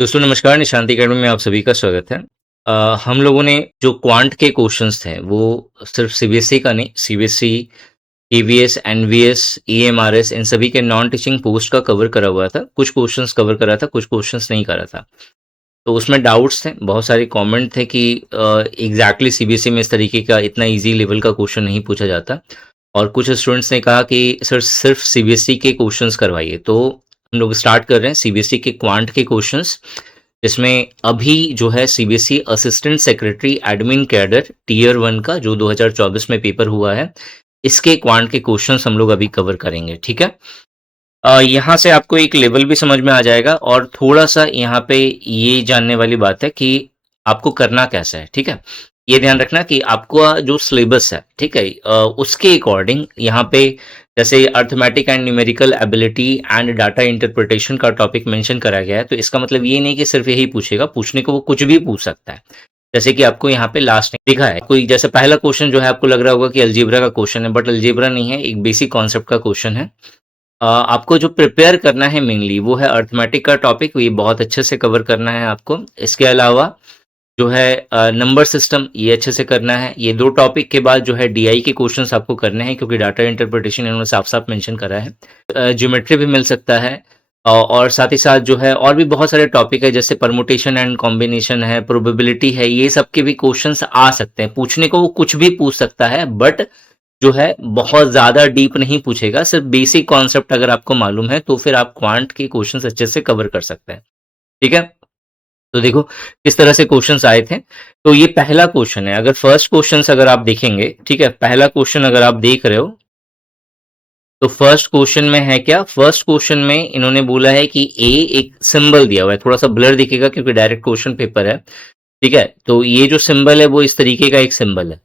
दोस्तों नमस्कार, निशांति अकेडमी में आप सभी का स्वागत है। हम लोगों ने जो क्वांट के क्वेश्चंस थे वो सिर्फ सीबीएसई का नहीं, सीबीएसई, ईवीएस, एनवीएस, ईएमआरएस इन सभी के नॉन टीचिंग पोस्ट का कवर करा हुआ था। कुछ क्वेश्चंस कवर करा था, कुछ क्वेश्चंस नहीं करा था। तो उसमें डाउट्स थे, बहुत सारे कमेंट थे कि एग्जैक्टली सीबीएसई में इस तरीके का इतना इजी लेवल का क्वेश्चन नहीं पूछा जाता। और कुछ स्टूडेंट्स ने कहा कि सर सिर्फ सीबीएसई के क्वेश्चंस करवाइए। तो हम लोग स्टार्ट कर रहे हैं सीबीएसई के क्वांट के क्वेश्चंस। इसमें अभी जो है CBSE assistant secretary admin cadre tier 1 का जो 2024 में पेपर हुआ है, इसके क्वांट के क्वेश्चंस हम लोग अभी कवर करेंगे, ठीक है। यहाँ से आपको एक लेवल भी समझ में आ जाएगा और थोड़ा सा यहाँ पे ये जानने वाली बात है कि आपको करना कैसा है, ठीक है। ये ध्यान रखना कि आपका जो सिलेबस है, ठीक है, उसके अकॉर्डिंग यहाँ पे जैसे arithmetic and numerical ability and data interpretation का टॉपिक मेंशन करा गया है, तो इसका मतलब ये नहीं कि सिर्फ यही पूछेगा, पूछने को वो कुछ भी पूछ सकता है। जैसे कि आपको यहाँ पे लास्ट में लिखा है, कोई जैसे पहला क्वेश्चन जो है आपको लग रहा होगा कि अलजेब्रा का क्वेश्चन है, बट अलजेब्रा नहीं है, एक बेसिक कॉन्सेप्ट का क्वेश्चन है। आपको जो प्रिपेयर करना है मेनली वो है अर्थमेटिक का टॉपिक, ये बहुत अच्छे से कवर करना है आपको। इसके अलावा जो है नंबर सिस्टम, ये अच्छे से करना है। ये दो टॉपिक के बाद जो है डीआई के क्वेश्चंस आपको करने हैं, क्योंकि डाटा इंटरप्रिटेशन इन्होंने साफ साफ मेंशन करा है। ज्योमेट्री भी मिल सकता है और साथ ही साथ जो है और भी बहुत सारे टॉपिक है, जैसे परमुटेशन एंड कॉम्बिनेशन है, प्रोबेबिलिटी है, ये सब के भी क्वेश्चंस आ सकते हैं। पूछने को वो कुछ भी पूछ सकता है, बट जो है बहुत ज्यादा डीप नहीं पूछेगा, सिर्फ बेसिक कॉन्सेप्ट अगर आपको मालूम है तो फिर आप क्वांट के क्वेश्चंस अच्छे से कवर कर सकते हैं, ठीक है। तो देखो किस तरह से क्वेश्चंस आए थे। तो ये पहला क्वेश्चन है, अगर फर्स्ट क्वेश्चंस अगर आप देखेंगे, ठीक है, पहला क्वेश्चन अगर आप देख रहे हो तो फर्स्ट क्वेश्चन में है क्या, फर्स्ट क्वेश्चन में इन्होंने बोला है कि ए एक सिंबल दिया हुआ है, थोड़ा सा ब्लर दिखेगा क्योंकि डायरेक्ट क्वेश्चन पेपर है, ठीक है। तो ये जो सिंबल है वो इस तरीके का एक सिंबल है।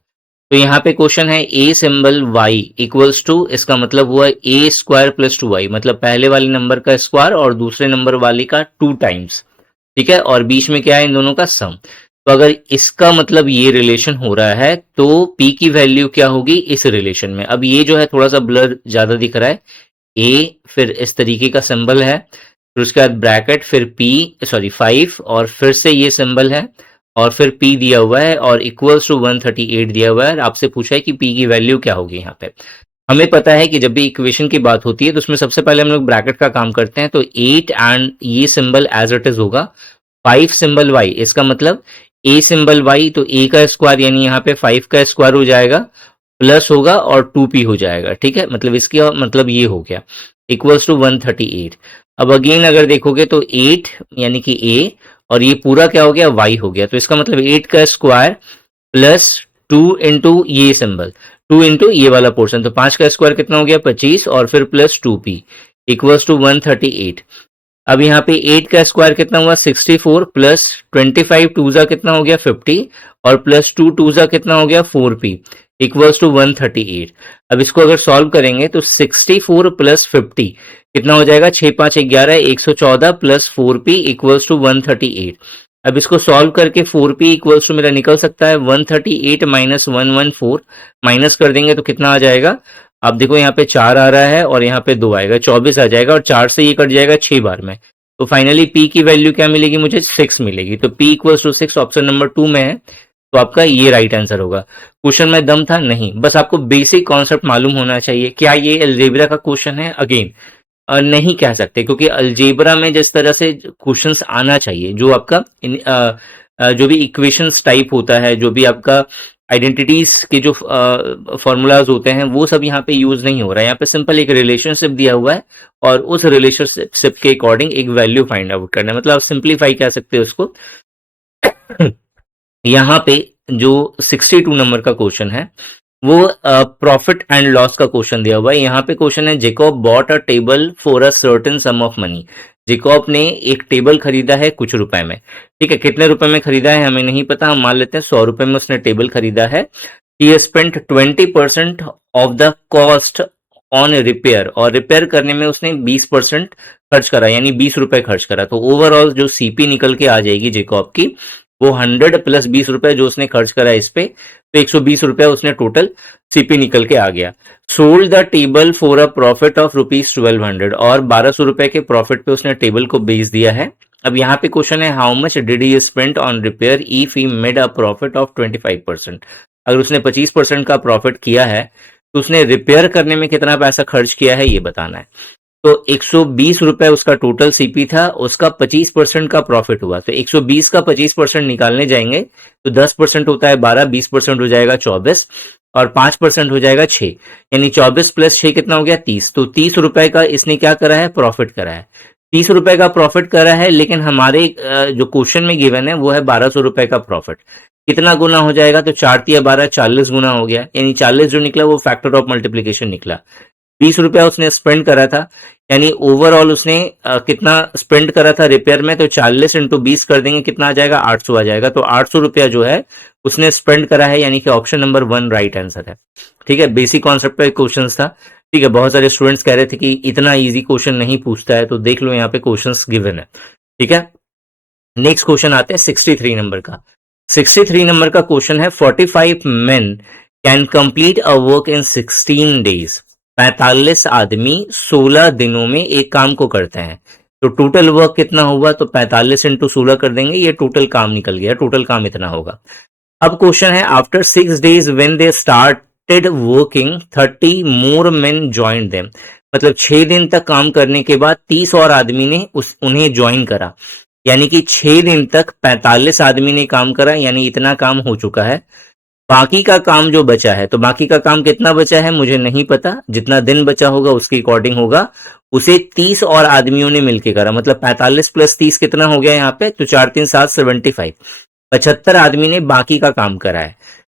तो यहाँ पे क्वेश्चन है a symbol y equals to, इसका मतलब हुआ ए स्क्वायर प्लस 2y, मतलब पहले वाले नंबर का स्क्वायर और दूसरे नंबर वाले का 2 टाइम्स, ठीक है। और बीच में क्या है, इन दोनों का सम। तो अगर इसका मतलब ये रिलेशन हो रहा है तो p की वैल्यू क्या होगी इस रिलेशन में। अब ये जो है थोड़ा सा ब्लर ज्यादा दिख रहा है, ए फिर इस तरीके का सिंबल है, फिर उसके बाद ब्रैकेट, फिर p 5 और फिर से ये सिंबल है और फिर p दिया हुआ है और इक्वल्स टू 138 दिया हुआ है। आपसे पूछा है कि p की वैल्यू क्या होगी। यहाँ पे हमें पता है कि जब भी इक्वेशन की बात होती है तो उसमें सबसे पहले हम लोग ब्रैकेट का काम करते हैं। तो 8 एंड ये सिंबल एज इट इज होगा, 5 सिंबल y, इसका मतलब a सिंबल y, तो a का स्क्वायर यानी यहाँ पे 5 का स्क्वायर हो जाएगा, प्लस होगा और 2p हो जाएगा, ठीक है। मतलब इसका मतलब ये हो गया इक्वल्स टू 138। अब अगेन अगर देखोगे तो 8 यानी कि a और ये पूरा क्या हो गया, y हो गया। तो इसका मतलब 8 का स्क्वायर प्लस 2 इंटू ये सिंबल, 2 इंटू ये वाला पोर्शन, तो 5 का स्क्वायर कितना हो गया 25 और फिर प्लस 2p इक्वल्स टू 138। अब यहाँ पे 8 का स्क्वायर कितना हुआ 64 प्लस 25 टू जा कितना हो गया 50 और प्लस 2 टू जा कितना हो गया 4p इक्वल्स टू 138। अब इसको अगर सॉल्व करेंगे तो 64 प्लस 50 कितना हो जाएगा, 6 5 11 114 प्लस 4p इक्वल्स टू 138। अब इसको सॉल्व करके 4p इक्वल्स टू मेरा निकल सकता है 138 माइनस 114, माइनस कर देंगे तो कितना आ जाएगा। आप देखो यहाँ पे 4 आ रहा है और यहाँ पे 2 आएगा, 24 आ जाएगा और 4 से ये कट जाएगा 6 बार में। तो फाइनली p की वैल्यू क्या मिलेगी, मुझे 6 मिलेगी। तो p equals to 6 option number 2 में है, तो आपका ये राइट आंसर होगा। क्वेश्चन में दम था नहीं, बस आपको बेसिक कॉन्सेप्ट मालूम होना चाहिए। क्या ये अलजेब्रा का क्वेश्चन है, अगेन नहीं कह सकते, क्योंकि अलजेब्रा में जिस तरह से क्वेश्चंस आना चाहिए, जो आपका जो भी इक्वेशंस टाइप होता है, जो भी आपका आइडेंटिटीज के जो फॉर्मूलाज होते हैं, वो सब यहाँ पे यूज नहीं हो रहा है। यहाँ पे सिंपल एक रिलेशनशिप दिया हुआ है और उस रिलेशनशिप के अकॉर्डिंग एक वैल्यू फाइंड आउट करना है, मतलब आप सिंप्लीफाई कह सकते हो उसको। यहाँ पे जो 62 नंबर का क्वेश्चन है वो प्रॉफिट एंड लॉस का क्वेश्चन दिया हुआ है। यहाँ पे क्वेश्चन है Jacob bought a table for a certain some of money. Jacob ने एक टेबल खरीदा है कुछ रुपए में, ठीक है। कितने रुपए में खरीदा है हमें नहीं पता, हम मान लेते हैं 100 रुपए में उसने टेबल खरीदा है। ही spent 20% of the cost on repair, और रिपेयर करने में उसने 20% खर्च करा, यानी 20 रुपए खर्च करा। तो ओवरऑल जो सीपी निकल के आ जाएगी जेकॉब की, वो 100 प्लस 20 रुपए जो उसने खर्च करा इस पे, तो 120 रुपए उसने टोटल सीपी निकल के आ गया। Sold the table for a profit of rupees 1200, और 1200 रुपए के प्रॉफिट पे उसने टेबल को बेच दिया है, अब यहाँ पे क्वेश्चन है how much did he spend on repair if he made a profit of 25%। अगर उसने 25% का प्रॉफिट किया है तो उसने रिपेयर करने में कितना पैसा खर्च किया है ये बताना है। तो 120 रुपए उसका टोटल सीपी था, उसका 25% का प्रॉफिट हुआ, तो 120 का 25% निकालने जाएंगे तो 10% होता है 12, 20% हो जाएगा 24 और 5% हो जाएगा 6, यानी 24 प्लस 6 कितना हो गया 30। तो 30 रुपए का इसने क्या करा है, प्रॉफिट करा है। 30 रुपए का प्रॉफिट करा है, लेकिन हमारे जो क्वेश्चन में गिवन है वो है 1200 रुपए का प्रॉफिट। कितना गुना हो जाएगा, तो 4 तिया 12, 40 गुना हो गया, यानी 40 जो निकला वो फैक्टर ऑफ मल्टीप्लीकेशन निकला। 20 रुपया उसने स्पेंड करा था, यानी ओवरऑल उसने कितना स्पेंड करा था रिपेयर में, तो 40 इंटू 20 कर देंगे कितना आ जाएगा, 800 आ जाएगा। तो 800 रुपया जो है उसने स्पेंड करा है, यानी कि ऑप्शन नंबर 1 राइट आंसर है। ठीक है, बेसिक कॉन्सेप्ट का क्वेश्चन था। ठीक है, बहुत सारे स्टूडेंट्स कह रहे थे कि इतना इजी क्वेश्चन नहीं पूछता है, तो देख लो यहाँ पे क्वेश्चन गिवन है। ठीक है, नेक्स्ट क्वेश्चन आते हैं 63 नंबर का। 63 नंबर का क्वेश्चन है 45 men can complete a work in 16 days. 45 आदमी 16 दिनों में एक काम को करते हैं, तो टोटल वर्क कितना हुआ, तो 45 इंटू 16 कर देंगे, ये टोटल काम निकल गया, टोटल काम इतना होगा। अब क्वेश्चन है after 6 days when they started working 30 more main joined them. मतलब 6 दिन तक काम करने के बाद 30 और आदमी ने उन्हें ज्वाइन करा, यानी कि 6 दिन तक 45 आदमी ने काम करा, यानी इतना काम हो चुका है। बाकी का काम जो बचा है, तो बाकी का काम कितना बचा है मुझे नहीं पता, जितना दिन बचा होगा उसके अकॉर्डिंग होगा, उसे 30 और आदमियों ने मिलकर करा। मतलब 45 प्लस 30 कितना हो गया यहाँ पे, तो 4 3 7 75, 75 आदमी ने बाकी का काम करा है।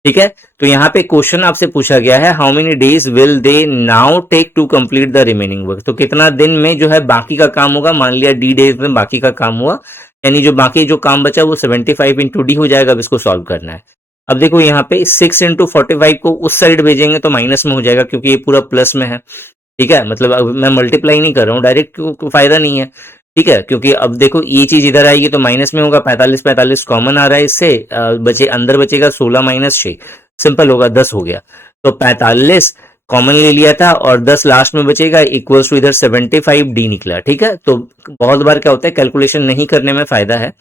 ठीक है, तो यहाँ पे क्वेश्चन आपसे पूछा गया है how many days will they now take to complete the remaining work. तो कितना दिन में जो है बाकी का काम होगा, मान लिया डी डेज में बाकी का काम हुआ, यानी जो बाकी जो काम बचा वो 75 इंटू डी हो जाएगा। अब इसको सॉल्व करना है। अब देखो यहाँ पे 6 इंटू 45 को उस साइड भेजेंगे तो माइनस में हो जाएगा, क्योंकि ये पूरा प्लस में है। ठीक है, मतलब अब मैं मल्टीप्लाई नहीं कर रहा हूँ डायरेक्ट, क्यों फायदा नहीं है। ठीक है, क्योंकि अब देखो ये चीज इधर आएगी तो माइनस में होगा, 45 45 कॉमन आ रहा है इससे, बचे अंदर बचेगा 16 माइनस 6, सिंपल होगा 10 हो गया। तो 45 कॉमन ले लिया था और 10 लास्ट में बचेगा, इक्वल्स टू इधर 75 डी निकला। ठीक है, तो बहुत बार क्या होता है कैलकुलेशन नहीं करने में फायदा है।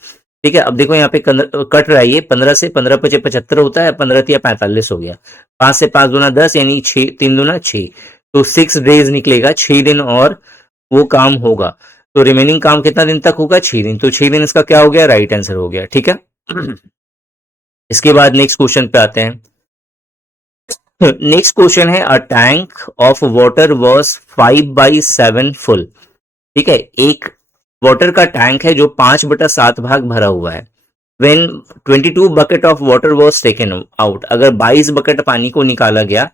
ठीक है, अब देखो यहाँ पे कट रहा है, ये 15 से 15 पचे 75 होता है, 15 तिया 45 हो गया, 5 से 5 दूना 10, यानी 6 3 दूना 6, तो 6 डेज निकलेगा, 6 दिन और वो काम होगा। तो रिमेनिंग काम कितना दिन तक होगा, 6 दिन। तो 6 दिन इसका क्या हो गया, राइट आंसर हो गया। ठीक है, इसके बाद नेक्स्ट क्वेश्चन पे आते हैं। नेक्स्ट क्वेश्चन है a tank of water was 5/7 full. ठीक है, एक वाटर का टैंक है जो 5/7 भाग भरा हुआ है। When 22 bucket of water was taken out, अगर 22 बकेट पानी को निकाला गया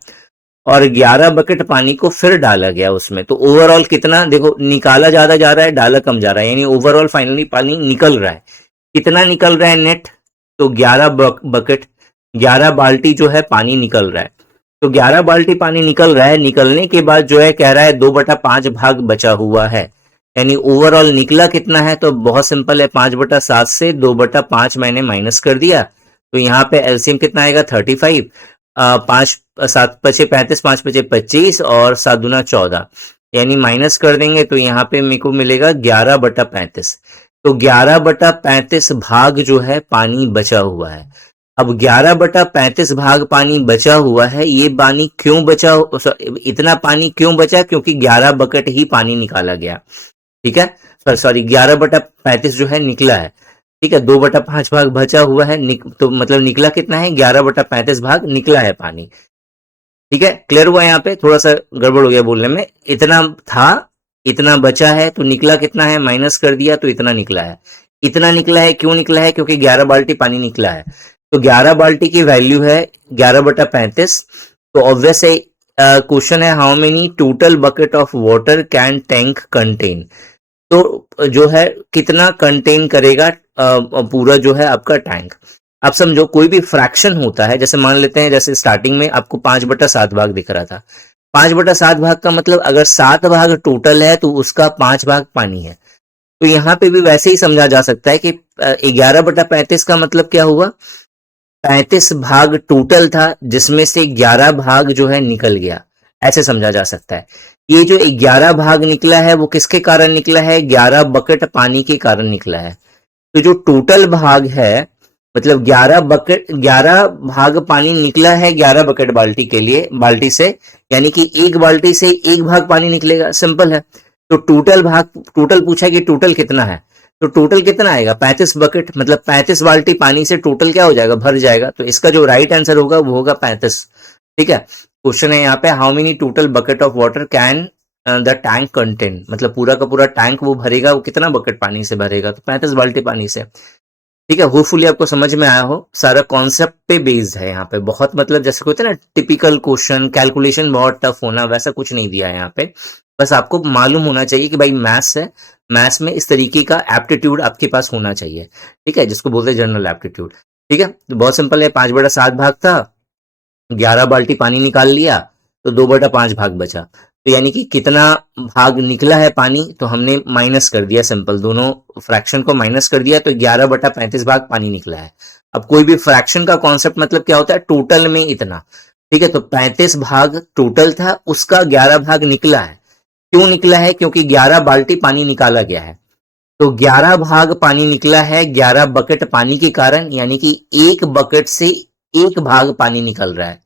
और 11 बकेट पानी को फिर डाला गया उसमें, तो ओवरऑल कितना, देखो निकाला ज्यादा जा रहा है, डाला कम जा रहा है, यानी ओवरऑल फाइनली पानी निकल रहा है। कितना निकल रहा है नेट, तो 11 बकेट, 11 बाल्टी जो है पानी निकल रहा है। तो 11 बाल्टी पानी निकल रहा है, निकलने के बाद जो है कह रहा है 2/5 भाग बचा हुआ है, यानी ओवरऑल निकला कितना है, तो बहुत सिंपल है, 5/7 से 2/5 मैंने माइनस कर दिया, तो यहाँ पे एलसीएम कितना आएगा 35, 5 7 पचे 35, 5 पचे 25 और 7 दूना 14, यानी माइनस कर देंगे तो यहाँ पे मेरे को मिलेगा 11/35। तो 11/35 भाग जो है पानी बचा हुआ है। अब 11/35 भाग पानी बचा हुआ है, ये पानी क्यों बचा, इतना पानी क्यों बचा, क्योंकि 11 बकेट ही पानी निकाला गया। ठीक है, सॉरी 11/35 जो है निकला है। ठीक है, 2/5 भाग बचा हुआ है, तो मतलब निकला कितना है, 11/35 भाग निकला है पानी। ठीक है, क्लियर हुआ, यहाँ पे थोड़ा सा गड़बड़ हो गया बोलने में, इतना था इतना बचा है, तो निकला कितना है, माइनस कर दिया तो इतना निकला है। इतना निकला है, क्यों निकला है, क्योंकि 11 बाल्टी पानी निकला है, तो 11 बाल्टी की वैल्यू है 11/35। तो ऑब्वियस है, क्वेश्चन है how many total bucket of water can tank contain. तो जो है कितना कंटेन करेगा पूरा जो है आपका टैंक। आप समझो कोई भी फ्रैक्शन होता है, जैसे मान लेते हैं, जैसे स्टार्टिंग में आपको 5/7 भाग दिख रहा था, 5/7 भाग का मतलब अगर 7 भाग टोटल है तो उसका 5 भाग पानी है। तो यहाँ पे भी वैसे ही समझा जा सकता है कि 11/35 का मतलब क्या हुआ, 35 भाग टोटल था जिसमें से 11 भाग जो है निकल गया, ऐसे समझा जा सकता है। ये जो 11 भाग निकला है वो किसके कारण निकला है? 11 बकेट पानी के कारण निकला है। तो जो टोटल भाग है, मतलब 11 भाग पानी निकला है 11 बकेट बाल्टी से, यानी कि एक बाल्टी से एक भाग पानी निकलेगा, सिंपल है। तो टोटल पूछा कि टोटल कितना है, तो टोटल कितना आएगा? 35 बकेट, मतलब 35 बाल्टी पानी से टोटल क्या हो जाएगा? भर जाएगा। तो इसका जो राइट आंसर होगा वो होगा 35। ठीक है, क्वेश्चन है यहाँ पे, how many total bucket of water can the tank contain, मतलब पूरा का पूरा टैंक वो भरेगा, वो कितना बकेट पानी से भरेगा? तो 35 बाल्टी पानी से। ठीक है, होपफुली आपको समझ में आया हो। सारा कॉन्सेप्ट पे बेस्ड है यहाँ पे, बहुत मतलब जैसे होता है ना टिपिकल क्वेश्चन, कैलकुलेशन बहुत टफ होना, वैसा कुछ नहीं दिया है यहाँ पे। बस आपको मालूम होना चाहिए कि भाई मैथ्स है, मैथ्स में इस तरीके का एप्टीट्यूड आपके पास होना चाहिए। ठीक है, जिसको बोलते हैं जनरल एप्टीट्यूड। ठीक है, तो बहुत सिंपल है, 5/7 भाग था, 11 बाल्टी पानी निकाल लिया, तो 2/5 भाग बचा। तो यानी कि कितना भाग निकला है पानी, तो हमने माइनस कर दिया, सिंपल दोनों फ्रैक्शन को माइनस कर दिया, तो 11/35 भाग पानी निकला है। अब कोई भी फ्रैक्शन का कॉन्सेप्ट मतलब क्या होता है? टोटल में इतना। ठीक है, तो 35 भाग टोटल था, उसका 11 भाग निकला है। क्यों निकला है? क्योंकि 11 बाल्टी पानी निकाला गया है, तो 11 भाग पानी निकला है 11 बकेट पानी के कारण, यानी कि एक बकेट से एक भाग पानी निकल रहा है।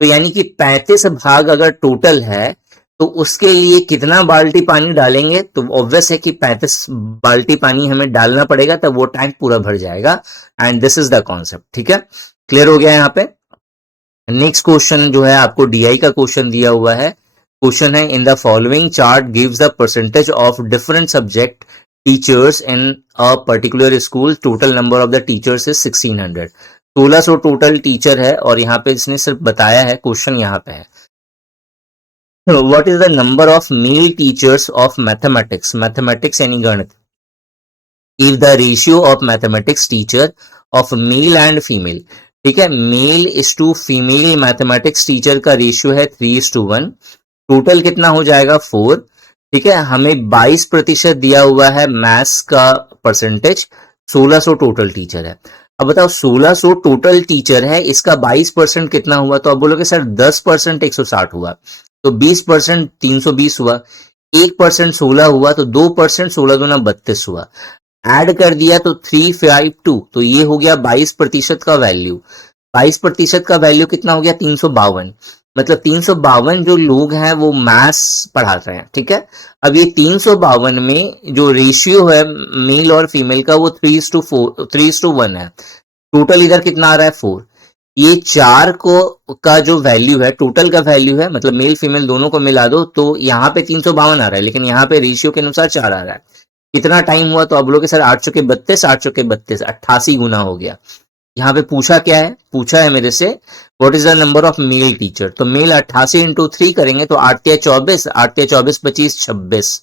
तो यानी कि 35 भाग अगर टोटल है, तो उसके लिए कितना बाल्टी पानी डालेंगे? तो ऑब्वियस है कि 35 बाल्टी पानी हमें डालना पड़ेगा, तब वो टैंक पूरा भर जाएगा। And this is the concept. ठीक है, क्लियर हो गया यहाँ पे। नेक्स्ट क्वेश्चन जो है आपको डीआई का क्वेश्चन दिया हुआ है। क्वेश्चन है, in the following chart gives the percentage of different subject teachers in a particular school, total number of the teachers is 1600। 1600 total teacher है, और यहाँ पे इसने सिर्फ बताया है, क्वेश्चन यहाँ पे है, what is the number of male teachers of mathematics यानी गणित, if the ratio of mathematics teacher of male and female. ठीक है, male is to female mathematics teacher का रेशियो है 3:1। टोटल कितना हो जाएगा? 4। ठीक है, हमें 22% दिया हुआ है मैथ्स का परसेंटेज, 1600 टोटल टीचर है। अब बताओ, 1600 टोटल टीचर है, इसका 22% कितना हुआ? तो अब बोलोगे सर 10% 160 हुआ, तो 20% 320 हुआ, 1% 16 हुआ, तो 2% 16 दूना 32 हुआ, ऐड कर दिया तो 352, तो ये हो गया 22% का वैल्यू। 22% का वैल्यू कितना हो गया? 352। मतलब 352 जो लोग हैं वो मैथ्स पढ़ा रहे हैं। ठीक है, अब ये 352 में जो रेशियो है मेल और फीमेल का वो 3:1 है। टोटल इधर कितना आ रहा है? 4। ये 4 को का जो वैल्यू है, टोटल का वैल्यू है, मतलब मेल फीमेल दोनों को मिला दो, तो यहाँ पे 352 आ रहा है, लेकिन यहाँ पे रेशियो के अनुसार 4 आ रहा है। कितना टाइम हुआ? तो अब बोलोगे सर 8 चौके 32, 8 चौके 32, 88 गुना हो गया। यहाँ पे पूछा क्या है? पूछा है मेरे से what is the number of male teacher, तो मेल 88 इंटू 3 करेंगे तो 8×3 = 24, 8×3 = 25, 26।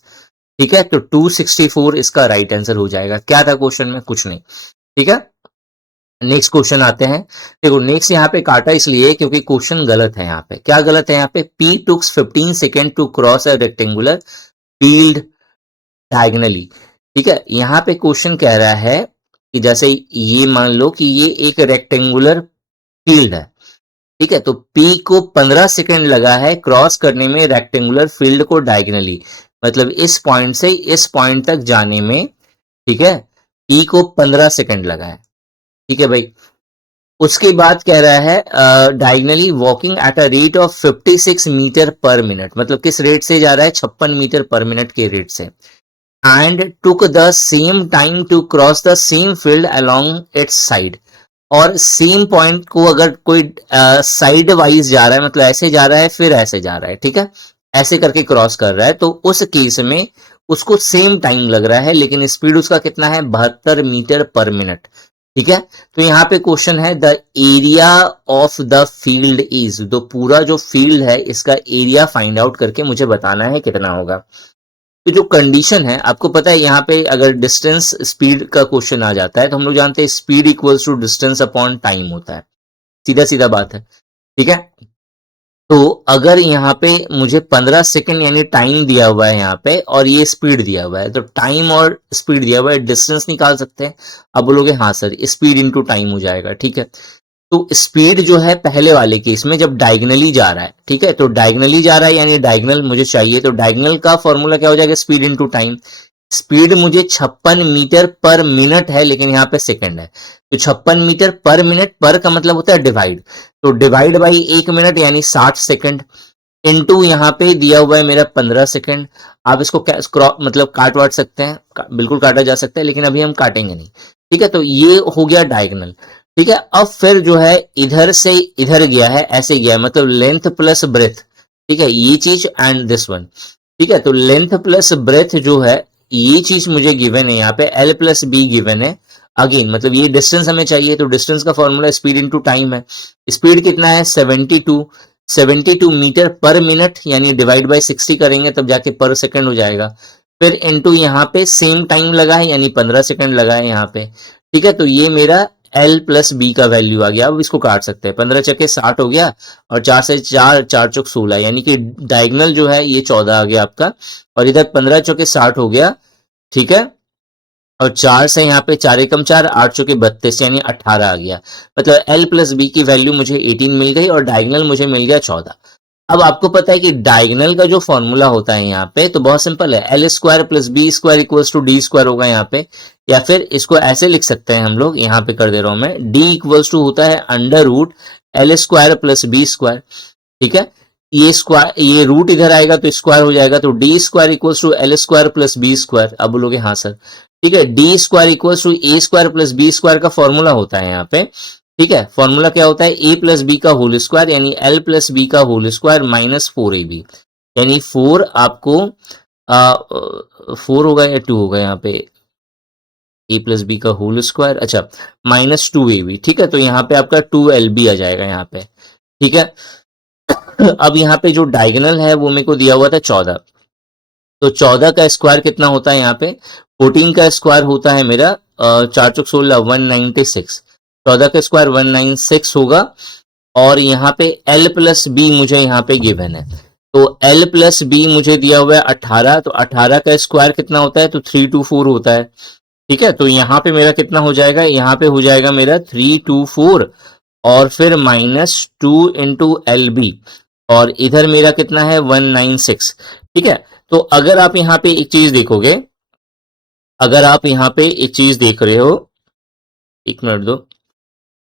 ठीक है, तो 264 इसका राइट आंसर हो जाएगा। क्या था क्वेश्चन में? कुछ नहीं। ठीक है, नेक्स्ट क्वेश्चन आते हैं। देखो, नेक्स्ट यहाँ पे काटा इसलिए क्योंकि क्वेश्चन गलत है। यहाँ पे क्या गलत है? यहाँ पे P took 15 second to cross a rectangular field diagonally. ठीक है, यहाँ पे क्वेश्चन कह रहा है कि जैसे ये मान लो कि ये एक रेक्टेंगुलर फील्ड है। ठीक है, तो P को 15 सेकेंड लगा है क्रॉस करने में रेक्टेंगुलर फील्ड को डायगनली, मतलब इस पॉइंट से इस पॉइंट तक जाने में। ठीक है, P को 15 सेकेंड लगा है। ठीक है भाई, उसके बाद कह रहा है diagonally walking at a rate of 56 metre per minute, मतलब किस रेट से जा रहा है? 56 मीटर पर मिनट के रेट से। And took the same time to cross the same field along its side, और सेम पॉइंट को अगर कोई साइड वाइज जा रहा है, मतलब ऐसे जा रहा है फिर ऐसे जा रहा है, ठीक है, ऐसे करके क्रॉस कर रहा है, तो उस केस में उसको सेम टाइम लग रहा है, लेकिन स्पीड उसका कितना है? 72 मीटर पर मिनट। ठीक है, तो यहाँ पे क्वेश्चन है the area of the field is, तो पूरा जो फील्ड है इसका एरिया फाइंड आउट करके मुझे बताना है कितना होगा। तो जो कंडीशन है, आपको पता है यहाँ पे अगर डिस्टेंस स्पीड का क्वेश्चन आ जाता है तो हम लोग जानते हैं speed equals to distance upon time होता है, सीधा सीधा बात है। ठीक है, तो अगर यहाँ पे मुझे 15 सेकंड यानी टाइम दिया हुआ है यहाँ पे, और ये स्पीड दिया हुआ है, तो टाइम और स्पीड दिया हुआ है, डिस्टेंस निकाल सकते हैं। अब बोलोगे हाँ सर स्पीड इंटू टाइम हो जाएगा। ठीक है, तो स्पीड जो है पहले वाले केस में जब डायगनली जा रहा है, ठीक है, तो डायगनली जा रहा है यानी डायगनल मुझे चाहिए, तो डायगनल का फॉर्मूला क्या हो जाएगा, स्पीड इनटू टाइम। स्पीड मुझे 56 मीटर पर मिनट है, लेकिन यहाँ पे सेकंड है, तो 56 मीटर पर मिनट, पर का मतलब होता है डिवाइड, तो डिवाइड बाई 1 मिनट यानी 60 सेकंड, इनटू यहाँ पे दिया हुआ है मेरा 15 सेकंड। आप इसको मतलब काट वाट सकते हैं, बिल्कुल काटा जा सकता है, लेकिन अभी हम काटेंगे नहीं, ठीक है। तो ये हो गया डायगनल, ठीक है। अब फिर जो है इधर से इधर गया है, ऐसे गया है, मतलब लेंथ प्लस ब्रेथ, ठीक है, ये चीज एंड दिस वन, ठीक है। तो लेंथ प्लस ब्रेथ जो है ये चीज मुझे गिवन है, यहाँ पे एल प्लस बी गिवन है। अगेन मतलब ये डिस्टेंस हमें चाहिए, तो डिस्टेंस का फॉर्मूला स्पीड इनटू टाइम है। स्पीड कितना है 72 मीटर पर मिनट, यानी डिवाइड बाय 60 करेंगे तब जाके पर सेकंड हो जाएगा। फिर इनटू यहाँ पे सेम टाइम लगा है यानी 15 सेकंड लगा है यहाँ पे, ठीक है। तो ये मेरा एल प्लस बी का वैल्यू आ गया। अब इसको काट सकते हैं, 15 चक्के 60 हो गया, और 4 से 4, 4 चौक 16, यानी कि डायगनल जो है ये 14 आ गया आपका, और इधर 15 चौके 60 हो गया, ठीक है। और 4 से यहाँ पे 4 एकम 4, 8 चौके 32 यानी 18 आ गया। मतलब एल प्लस बी की वैल्यू मुझे 18 मिल गई और डायगनल मुझे मिल गया 14। अब आपको पता है कि डायगनल का जो फॉर्मूला होता है यहाँ पे, तो बहुत सिंपल है, L square plus B square equals to D square होगा यहाँ पे, या फिर इसको ऐसे लिख सकते हैं हम लोग, यहाँ पे कर दे रहा हूं मैं, डी इक्वल्स टू होता है under root L square plus B square, ठीक है। ये स्क्वायर, ये रूट इधर आएगा तो स्क्वायर हो जाएगा, तो D square equals to L square plus B square. अब बोलोगे हाँ सर, ठीक है, D square equals to A square plus B square का फॉर्मूला होता है यहाँ पे, ठीक है। फॉर्मूला क्या होता है, ए प्लस बी का होल स्क्वायर यानी एल प्लस बी का होल स्क्वायर माइनस 4ab, यानी 4 आपको 4 होगा या 2 होगा यहाँ पे, ए प्लस बी का होल स्क्वायर, अच्छा, माइनस 2ab, ठीक है। तो यहाँ पे आपका 2lb आ जाएगा यहाँ पे, ठीक है। अब यहाँ पे जो डायगोनल है वो मेरे को दिया हुआ था 14, तो 14 का स्क्वायर कितना होता है यहाँ पे, 14 का स्क्वायर होता है मेरा 4 चौक 16 196, 14 का स्क्वायर 196 होगा। और यहाँ पे L प्लस बी मुझे यहाँ पे गिवन है, तो L प्लस बी मुझे दिया हुआ है 18, तो 18 का स्क्वायर कितना होता है, तो 324 होता है, ठीक है। तो यहाँ पे मेरा कितना हो जाएगा, यहाँ पे हो जाएगा मेरा 324, और फिर -2 इंटू एल बी, और इधर मेरा कितना है 196, ठीक है। तो अगर आप यहाँ पे एक चीज देखोगे, अगर आप यहाँ पे एक चीज देख रहे हो, एक मिनट दो,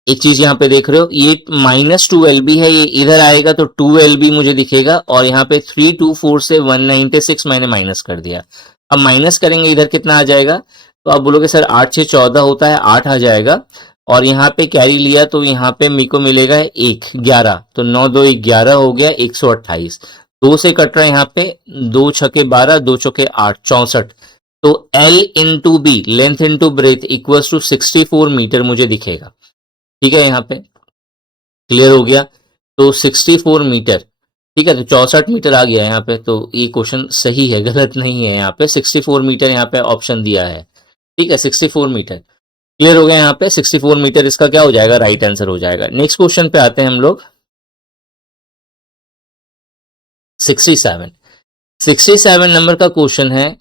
एक चीज यहाँ पे देख रहे हो, ये -2lb है, ये इधर आएगा तो 2lb मुझे दिखेगा, और यहाँ पे 324 से 196 मैंने माइनस कर दिया। अब माइनस करेंगे इधर कितना आ जाएगा, तो आप बोलोगे सर 8 से 14 होता है, 8 आ जाएगा, और यहाँ पे कैरी लिया तो यहाँ पे मेरे को मिलेगा 1 11, तो 9 2 11 हो गया 128, 2 से कट रहा है यहाँ पे, 2 छके 12, 2 चौके 8 64, तो L into B length into breadth equals to 64 metre मुझे दिखेगा, ठीक है। यहाँ पे क्लियर हो गया, तो 64 मीटर, ठीक है, तो 64 मीटर आ गया यहाँ पे, तो ये क्वेश्चन सही है, गलत नहीं है, यहाँ पे 64 मीटर यहाँ पे ऑप्शन दिया है, ठीक है, 64 मीटर। क्लियर हो गया, यहाँ पे 64 मीटर इसका क्या हो जाएगा, राइट आंसर हो जाएगा। नेक्स्ट क्वेश्चन पे आते हैं हम लोग, 67 नंबर का क्वेश्चन है,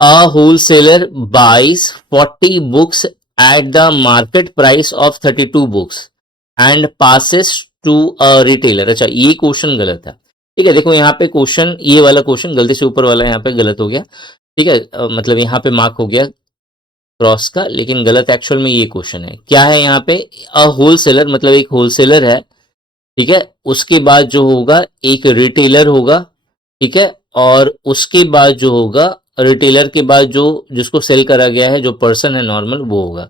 a wholesaler buys 40 books at the market price of 32 books and passes to a retailer. अच्छा, ये क्वेश्चन गलत है, ठीक है। देखो यहाँ पे क्वेश्चन, ये वाला क्वेश्चन गलती से ऊपर वाला यहाँ पे गलत हो गया, ठीक है, मतलब यहाँ पे मार्क हो गया क्रॉस का, लेकिन गलत एक्चुअल में ये क्वेश्चन है। क्या है यहाँ पे, अ होलसेलर मतलब एक होलसेलर है, ठीक है, उसके बाद जो होगा एक रिटेलर होगा, ठीक है, और उसके बाद जो होगा रिटेलर के बाद जो जिसको सेल करा गया है, जो पर्सन है नॉर्मल, वो होगा,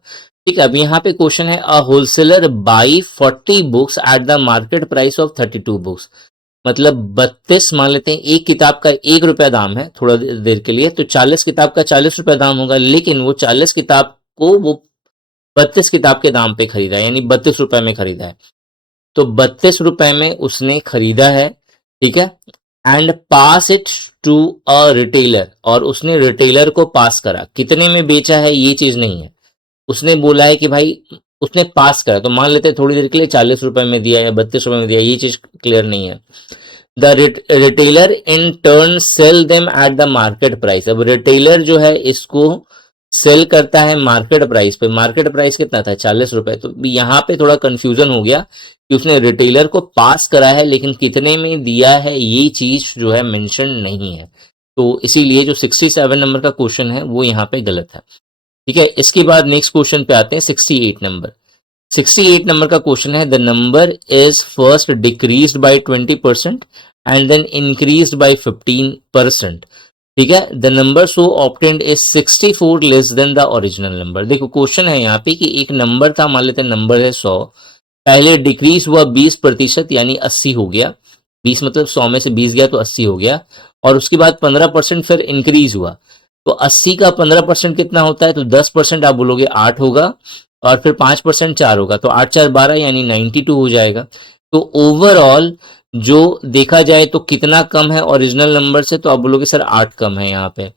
ठीक है। अब यहाँ पे क्वेश्चन है, a wholesaler by 40 books at the market price of 32 books, मतलब 32 मान लेते हैं, एक किताब का 1 रुपया दाम है थोड़ा देर के लिए, तो 40 किताब का 40 रुपया दाम होगा, लेकिन वो 40 किताब को वो 32 किताब के दाम पे खरीदा है, यानी 32 रुपए में खरीदा है, तो 32 रुपए में उसने खरीदा है, ठीक है, and pass it to a retailer, और उसने रिटेलर को पास करा, कितने में बेचा है ये चीज नहीं है, उसने बोला है कि भाई उसने पास करा, तो मान लेते हैं थोड़ी देर के लिए 40 रुपए में दिया या 32 रुपए में दिया, ये चीज क्लियर नहीं है। The retailer in turn sell them at the market price, अब रिटेलर जो है इसको सेल करता है मार्केट प्राइस पे, मार्केट प्राइस कितना था 40 रुपए। तो यहाँ पे थोड़ा कंफ्यूजन हो गया कि उसने रिटेलर को पास करा है लेकिन कितने में दिया है ये चीज जो है मेंशन नहीं है, तो इसीलिए जो 67 नंबर का क्वेश्चन है वो यहाँ पे गलत है। ठीक है, इसके बाद नेक्स्ट क्वेश्चन पे आते हैं 68 नंबर। 68 नंबर का क्वेश्चन है the number is first decreased by 20% and then increased by 15%। ठीक है, the number so obtained is 64 less than the original number. देखो क्वेश्चन है यहाँ पे कि एक नंबर था, मान लेते हैं नंबर है 100, पहले डिक्रीज हुआ 20% यानी 80 हो गया, 20 मतलब 100 में से 20 गया तो 80 हो गया, और उसके बाद 15% फिर इंक्रीज हुआ। तो 80 का 15% कितना होता है, तो 10% आप बोलोगे 8 होगा, और फिर 5% 4 होगा, तो 8 4 12 यानी 92 हो जाएगा। तो ओवरऑल जो देखा जाए तो कितना कम है ओरिजिनल नंबर से, तो आप बोलोगे सर 8 कम है यहाँ पे,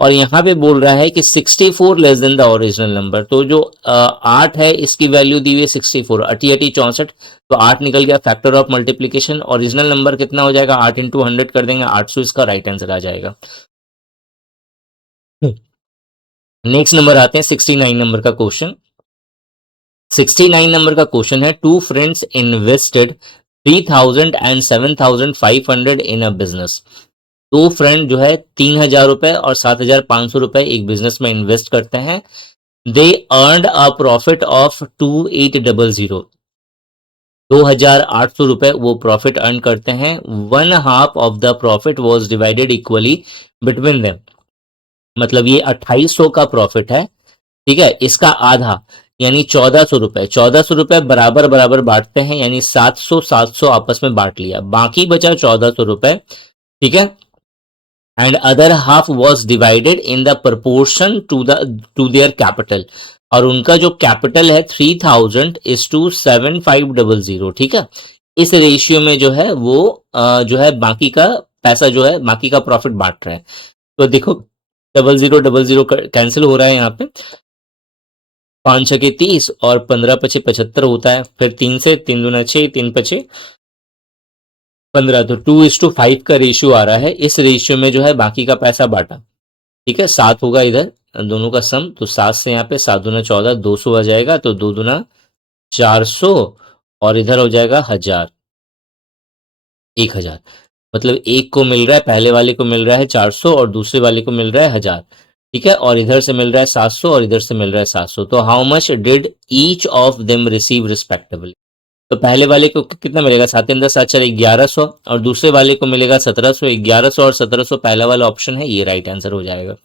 और यहाँ पे बोल रहा है कि 64 less than the original number. तो जो 8 है इसकी वैल्यू दी हुई है 64, अटी अटी 64, तो 8 निकल गया factor of multiplication. Original number कितना हो जाएगा, 8 इंटू 100 कर देंगे 800, इसका राइट आंसर आ जाएगा। नेक्स्ट नंबर आते हैं 69 नंबर का क्वेश्चन। 69 नंबर का क्वेश्चन है two friends invested 3000 and 7500 in a business. दो फ्रेंड जो है 3000 रुपए और 7500 रुपए एक बिजनेस में इन्वेस्ट करते हैं। दे अर्नड अ प्रॉफिट ऑफ 2800, 2800 रुपए वो प्रॉफिट अर्न करते हैं। 1/2 of the profit was divided equally between them. मतलब ये 2800 का प्रॉफिट है, ठीक है, इसका आधा यानी 1400 रुपए, 1400 रुपए बराबर बराबर बांटते हैं, यानी 700 700 आपस में बांट लिया, बाकी बचा 1400 रुपए। ठीक है, and other half was divided in the proportion to their capital, और उनका जो कैपिटल है 3000 इज टू 7500। ठीक है, इस रेशियो में जो है वो जो है बाकी का पैसा जो है बाकी का प्रॉफिट बांट रहे हैं। तो देखो 0000 कैंसिल हो रहा है यहाँ पे, 5 छके 30 और 15 पचे 75 होता है, फिर 3 से 3 दूना 6, 3 पचे 15, तो 2:5 का रेशियो आ रहा है। इस रेशियो में जो है बाकी का पैसा बांटा। ठीक है, 7 होगा इधर दोनों का सम, तो 7 से यहाँ पे 7 दूना 14, 200 आ जाएगा, तो 2 दूना 400, और इधर हो जाएगा 1000, 1000। मतलब एक को मिल रहा है, पहले वाले को मिल रहा है 400 और दूसरे वाले को मिल रहा है 1000। ठीक है, और इधर से मिल रहा है 700 और इधर से मिल रहा है 700। तो how much did each of them receive respectively. तो पहले वाले को कितना मिलेगा, 7 3 10 7 4 1100, और दूसरे वाले को मिलेगा 1700। 1100 और 1700 पहला वाला ऑप्शन है, ये राइट आंसर हो जाएगा।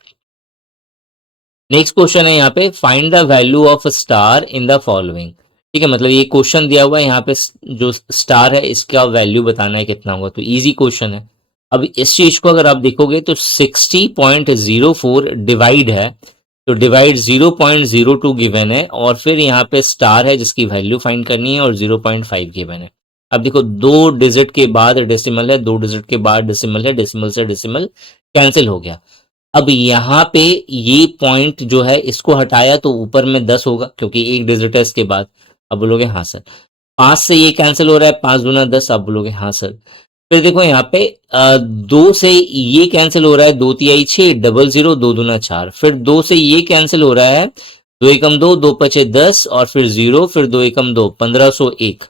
नेक्स्ट क्वेश्चन है यहाँ पे find the value of star in the following. ठीक है, मतलब ये क्वेश्चन दिया हुआ है यहाँ पे, जो स्टार है इसका वैल्यू बताना है कितना होगा, तो इजी क्वेश्चन है। अब इस चीज को अगर आप देखोगे तो 60.04 डिवाइड है, तो डिवाइड 0.02 गिवन है, और फिर यहाँ पे स्टार है जिसकी वैल्यू फाइंड करनी है, और 0.5 गिवन है। अब देखो 2 डिजिट के बाद डेसिमल है, 2 डिजिट के बाद डेसिमल है, डेसिमल से डेसिमल कैंसिल हो गया। अब यहाँ पे ये पॉइंट जो है इसको हटाया तो ऊपर में 10 होगा क्योंकि एक डिजिट है इसके बाद। अब बोलोगे हाँ सर। 5 से ये कैंसिल हो रहा है, 5 दूना 10, आप बोलोगे हाँ सर। फिर देखो यहाँ पे 2 से ये कैंसिल हो रहा है, 2 तिहाई 6, 00, 2 दूना 4। फिर 2 से ये कैंसिल हो रहा है, 2 एकम 2, 2 पचे 10, और फिर 0, फिर 2 एकम 2, 1501।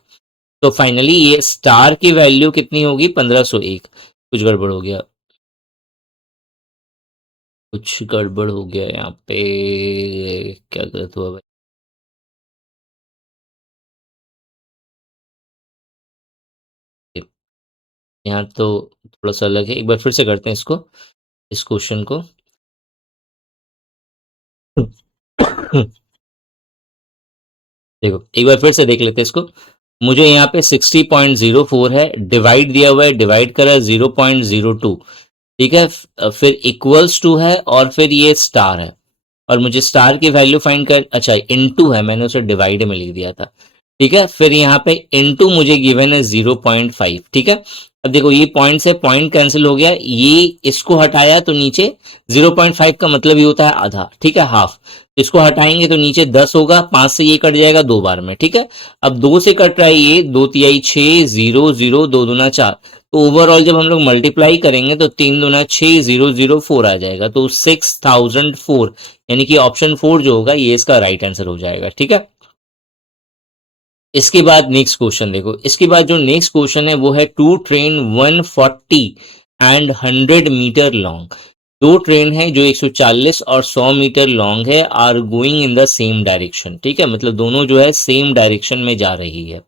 तो फाइनली ये स्टार की वैल्यू कितनी होगी, 1501। कुछ गड़बड़ हो गया, कुछ गड़बड़ हो गया यहाँ पे, क्या गलत हुआ भाई। यहाँ तो थोड़ा सा अलग है, एक बार फिर से करते हैं इसको, इस क्वेश्चन को। देखो एक बार फिर से देख लेते हैं इसको। मुझे यहाँ पे 60.04 है, डिवाइड दिया हुआ है, डिवाइड करा 0.02। ठीक है, फिर इक्वल्स टू है, और फिर ये स्टार है, और मुझे स्टार की वैल्यू फाइंड कर, अच्छा इनटू है, मैंने उसे डिवाइड में लिख दिया था। ठीक है, फिर यहाँ पे इनटू मुझे गिवन है 0.5। ठीक है, अब देखो ये पॉइंट से पॉइंट कैंसिल हो गया, ये इसको हटाया तो नीचे 0.5 का मतलब ये होता है आधा। ठीक है, हाफ, तो इसको हटाएंगे तो नीचे 10 होगा, 5 से ये कट जाएगा 2 बार में। ठीक है, अब 2 से कट रहा है ये, 2 तिहाई 6, 0 0, 2 दूना 4, तो ओवरऑल जब हम लोग मल्टीप्लाई करेंगे तो 3 दूना 6004 आ जाएगा, तो 6004 यानी कि ऑप्शन 4 जो होगा ये इसका राइट आंसर हो जाएगा। ठीक है, इसके बाद नेक्स्ट क्वेश्चन देखो, इसके बाद जो नेक्स्ट क्वेश्चन है वो है two train 140 and 100 metre long. दो ट्रेन है जो 140 और 100 मीटर लॉन्ग है, are going in the same direction. ठीक है, मतलब दोनों जो है सेम डायरेक्शन में जा रही है।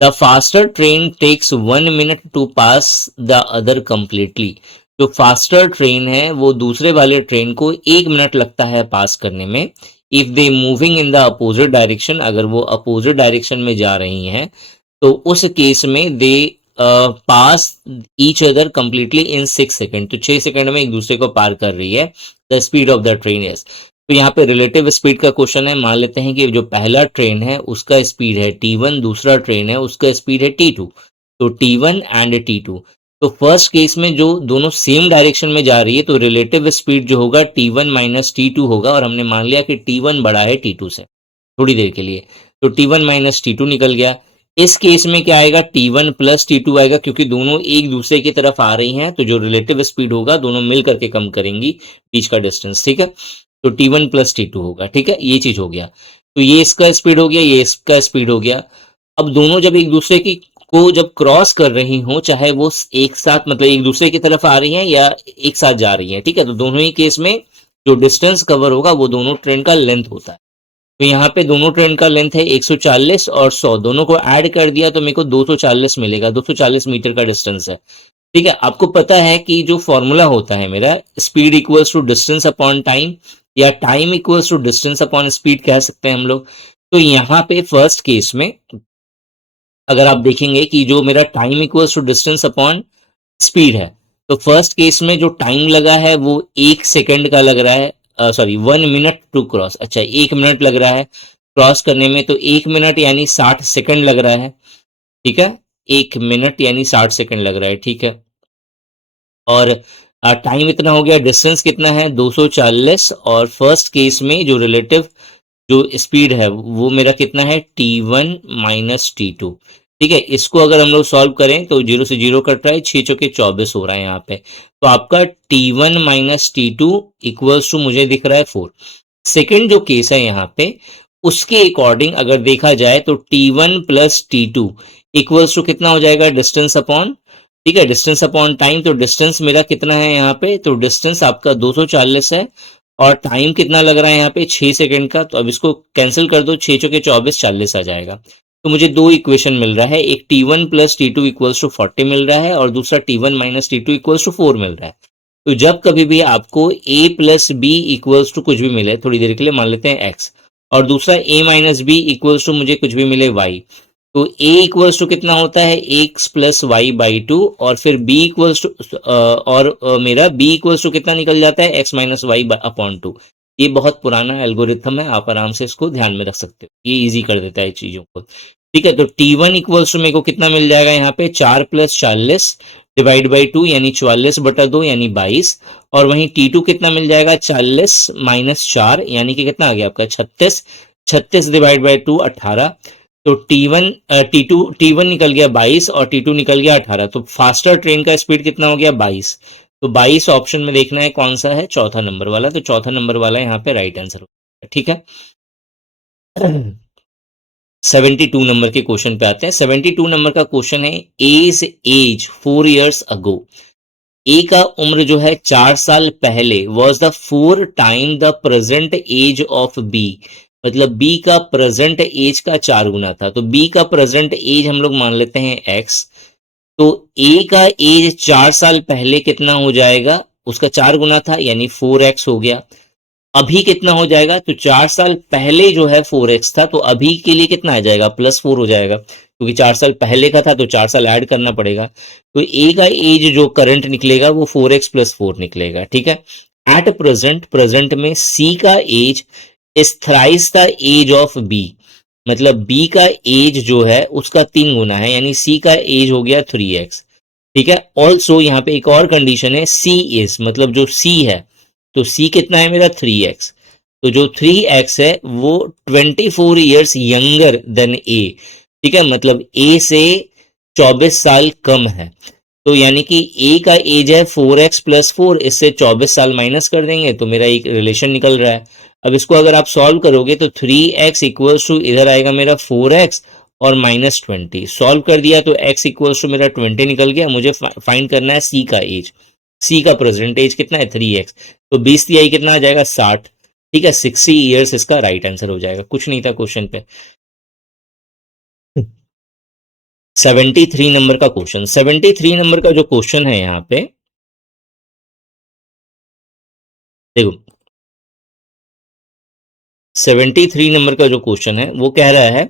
The faster train takes 1 minute to pass the other completely. जो फास्टर ट्रेन है वो दूसरे वाले ट्रेन को 1 मिनट लगता है पास करने में। If they moving in the opposite direction, अगर वो अपोजिट डायरेक्शन में जा रही हैं तो उस केस में they pass each other completely in 6 second. तो 6 सेकेंड में एक दूसरे को पार कर रही है। The speed of the train is, तो यहाँ पे रिलेटिव स्पीड का क्वेश्चन है। मान लेते हैं कि जो पहला ट्रेन है उसका स्पीड है T1, दूसरा ट्रेन है उसका स्पीड है T2, तो T1 एंड T2। तो फर्स्ट केस में जो दोनों सेम डायरेक्शन में जा रही है तो रिलेटिव स्पीड जो होगा T1 माइनस T2 होगा, और हमने मान लिया कि T1 बड़ा है T2 से थोड़ी देर के लिए, तो T1 माइनस T2 निकल गया। इस केस में क्या आएगा, T1 प्लस T2 आएगा, क्योंकि दोनों एक दूसरे की तरफ आ रही हैं तो जो रिलेटिव स्पीड होगा दोनों मिल करके कम करेंगी बीच का डिस्टेंस। ठीक है, तो T1 प्लस T2 होगा। ठीक है, ये चीज हो गया। तो ये इसका स्पीड हो गया, ये इसका स्पीड हो गया। अब दोनों जब एक दूसरे की को जब क्रॉस कर रही हो, चाहे वो एक साथ मतलब एक दूसरे की तरफ आ रही हैं या एक साथ जा रही हैं, ठीक है, तो दोनों ही केस में जो डिस्टेंस कवर होगा वो दोनों ट्रेन का लेंथ होता है। तो यहाँ पे दोनों ट्रेन का लेंथ है 140 और 100, दोनों को ऐड कर दिया तो मेरे को 240 मिलेगा, 240 मीटर का डिस्टेंस है। ठीक है, आपको पता है कि जो फॉर्मूला होता है मेरा, speed equals to distance upon time, या time equals to distance upon speed कह सकते हैं हम लोग। तो यहाँ पे फर्स्ट केस में अगर आप देखेंगे कि जो मेरा time equals to distance upon speed है, तो फर्स्ट केस में जो टाइम लगा है वो 1 सेकंड का लग रहा है, सॉरी 1 मिनट टू क्रॉस। अच्छा, 1 मिनट लग रहा है क्रॉस करने में, तो 1 मिनट यानी 60 सेकंड लग रहा है। ठीक है, 1 मिनट यानी 60 सेकंड लग रहा है। ठीक है, और टाइम इतना हो गया, डिस्टेंस कितना है 240, और फर्स्ट केस में जो रिलेटिव जो स्पीड है वो मेरा कितना है T1 माइनस T2। ठीक है, इसको अगर हम लोग सॉल्व करें तो 0 से 0 कट रहा है, 6 चौके 24 हो रहा है यहाँ पे। तो आपका T1 minus T2 equals to मुझे दिख रहा है 4। सेकेंड जो केस है यहाँ पे उसके अकॉर्डिंग अगर देखा जाए तो T1 plus T2 equals to कितना हो जाएगा, डिस्टेंस अपॉन, ठीक है, डिस्टेंस अपॉन टाइम। तो डिस्टेंस मेरा कितना है यहाँ पे, तो डिस्टेंस आपका 240 है, और टाइम कितना लग रहा है यहाँ पे 6 सेकंड का। तो अब इसको कैंसिल कर दो, 6 चौके 24, 40 आ जाएगा। तो मुझे दो इक्वेशन मिल रहा है, एक T1 plus T2 equals to 40 मिल रहा है, और दूसरा T1 minus T2 equals to 4 मिल रहा है। तो जब कभी भी आपको A plus B equals to कुछ भी मिले, थोड़ी देर के लिए मान लेते हैं x, और दूसरा A minus B equals to मुझे कुछ भी मिले y, तो a इक्वल्स टू कितना होता है x प्लस वाई बाई 2, और फिर b इक्वल्स टू मेरा b इक्वल्स टू कितना निकल जाता है, x माइनस वाई अपॉन 2। ये बहुत पुराना एल्गोरिथम है, आप आराम से इसको ध्यान में रख सकते हो, ये इजी कर देता है चीजों को। ठीक है, तो T1 इक्वल्स टू मेरे को कितना मिल जाएगा यहाँ पे, 4 प्लस 40 डिवाइड बाई 2 यानी 44 बटा 2 यानी 22, और वहीं T2 कितना मिल जाएगा, 40 माइनस 4 यानी कि कितना आ गया आपका 36, 36 डिवाइड बाई 2 18। तो T1 निकल गया 22 और T2 निकल गया 18। तो फास्टर ट्रेन का स्पीड कितना हो गया 22। तो 22 ऑप्शन में देखना है कौन सा है, चौथा नंबर वाला। तो चौथा नंबर वाला यहाँ पे राइट आंसर होगा। ठीक है, 72 नंबर के क्वेश्चन पे आते हैं। 72 नंबर का क्वेश्चन है, एज 4 years अगो, ए का उम्र जो है 4 साल पहले, was the 4 time the present age of B, मतलब बी का प्रेजेंट एज का 4 गुना था। तो बी का प्रेजेंट एज हम लोग मान लेते हैं x, तो ए का एज 4 साल पहले कितना हो जाएगा, उसका 4 गुना था यानी 4x हो गया। अभी कितना हो जाएगा, तो 4 साल पहले जो है 4x था, तो अभी के लिए कितना आ जाएगा, +4 हो जाएगा, क्योंकि 4 साल पहले का था तो 4 साल ऐड करना पड़ेगा। तो ए का एज जो करंट निकलेगा वो 4x + 4 निकलेगा। ठीक है, एट प्रेजेंट में सी का age is thrice the age of B, मतलब बी का एज जो है उसका 3 गुना है, यानी सी का एज हो गया 3x। ठीक है, ऑल्सो यहाँ पे एक और कंडीशन है, सी इज, मतलब जो सी है, तो सी कितना है मेरा 3x, तो जो 3x है वो 24 years यंगर देन ए। ठीक है, मतलब ए से 24 साल कम है। तो यानी कि ए का एज है 4x+4, इससे 24 साल माइनस कर देंगे तो मेरा एक रिलेशन निकल रहा है। अब इसको अगर आप सॉल्व करोगे तो 3x इक्वल्स टू इधर आएगा मेरा 4x और -20। सॉल्व कर दिया तो x इक्वल्स टू मेरा 20 निकल गया। मुझे फाइंड करना है सी का एज। सी का प्रेजेंट एज कितना है 3x, तो 20 तिहाई कितना आ जाएगा 60। ठीक है, 60 ईयर्स इसका राइट आंसर हो जाएगा। कुछ नहीं था क्वेश्चन पे। 73 नंबर का क्वेश्चन, 73 नंबर का जो क्वेश्चन है यहाँ पे देखो, 73 नंबर का जो क्वेश्चन है वो कह रहा है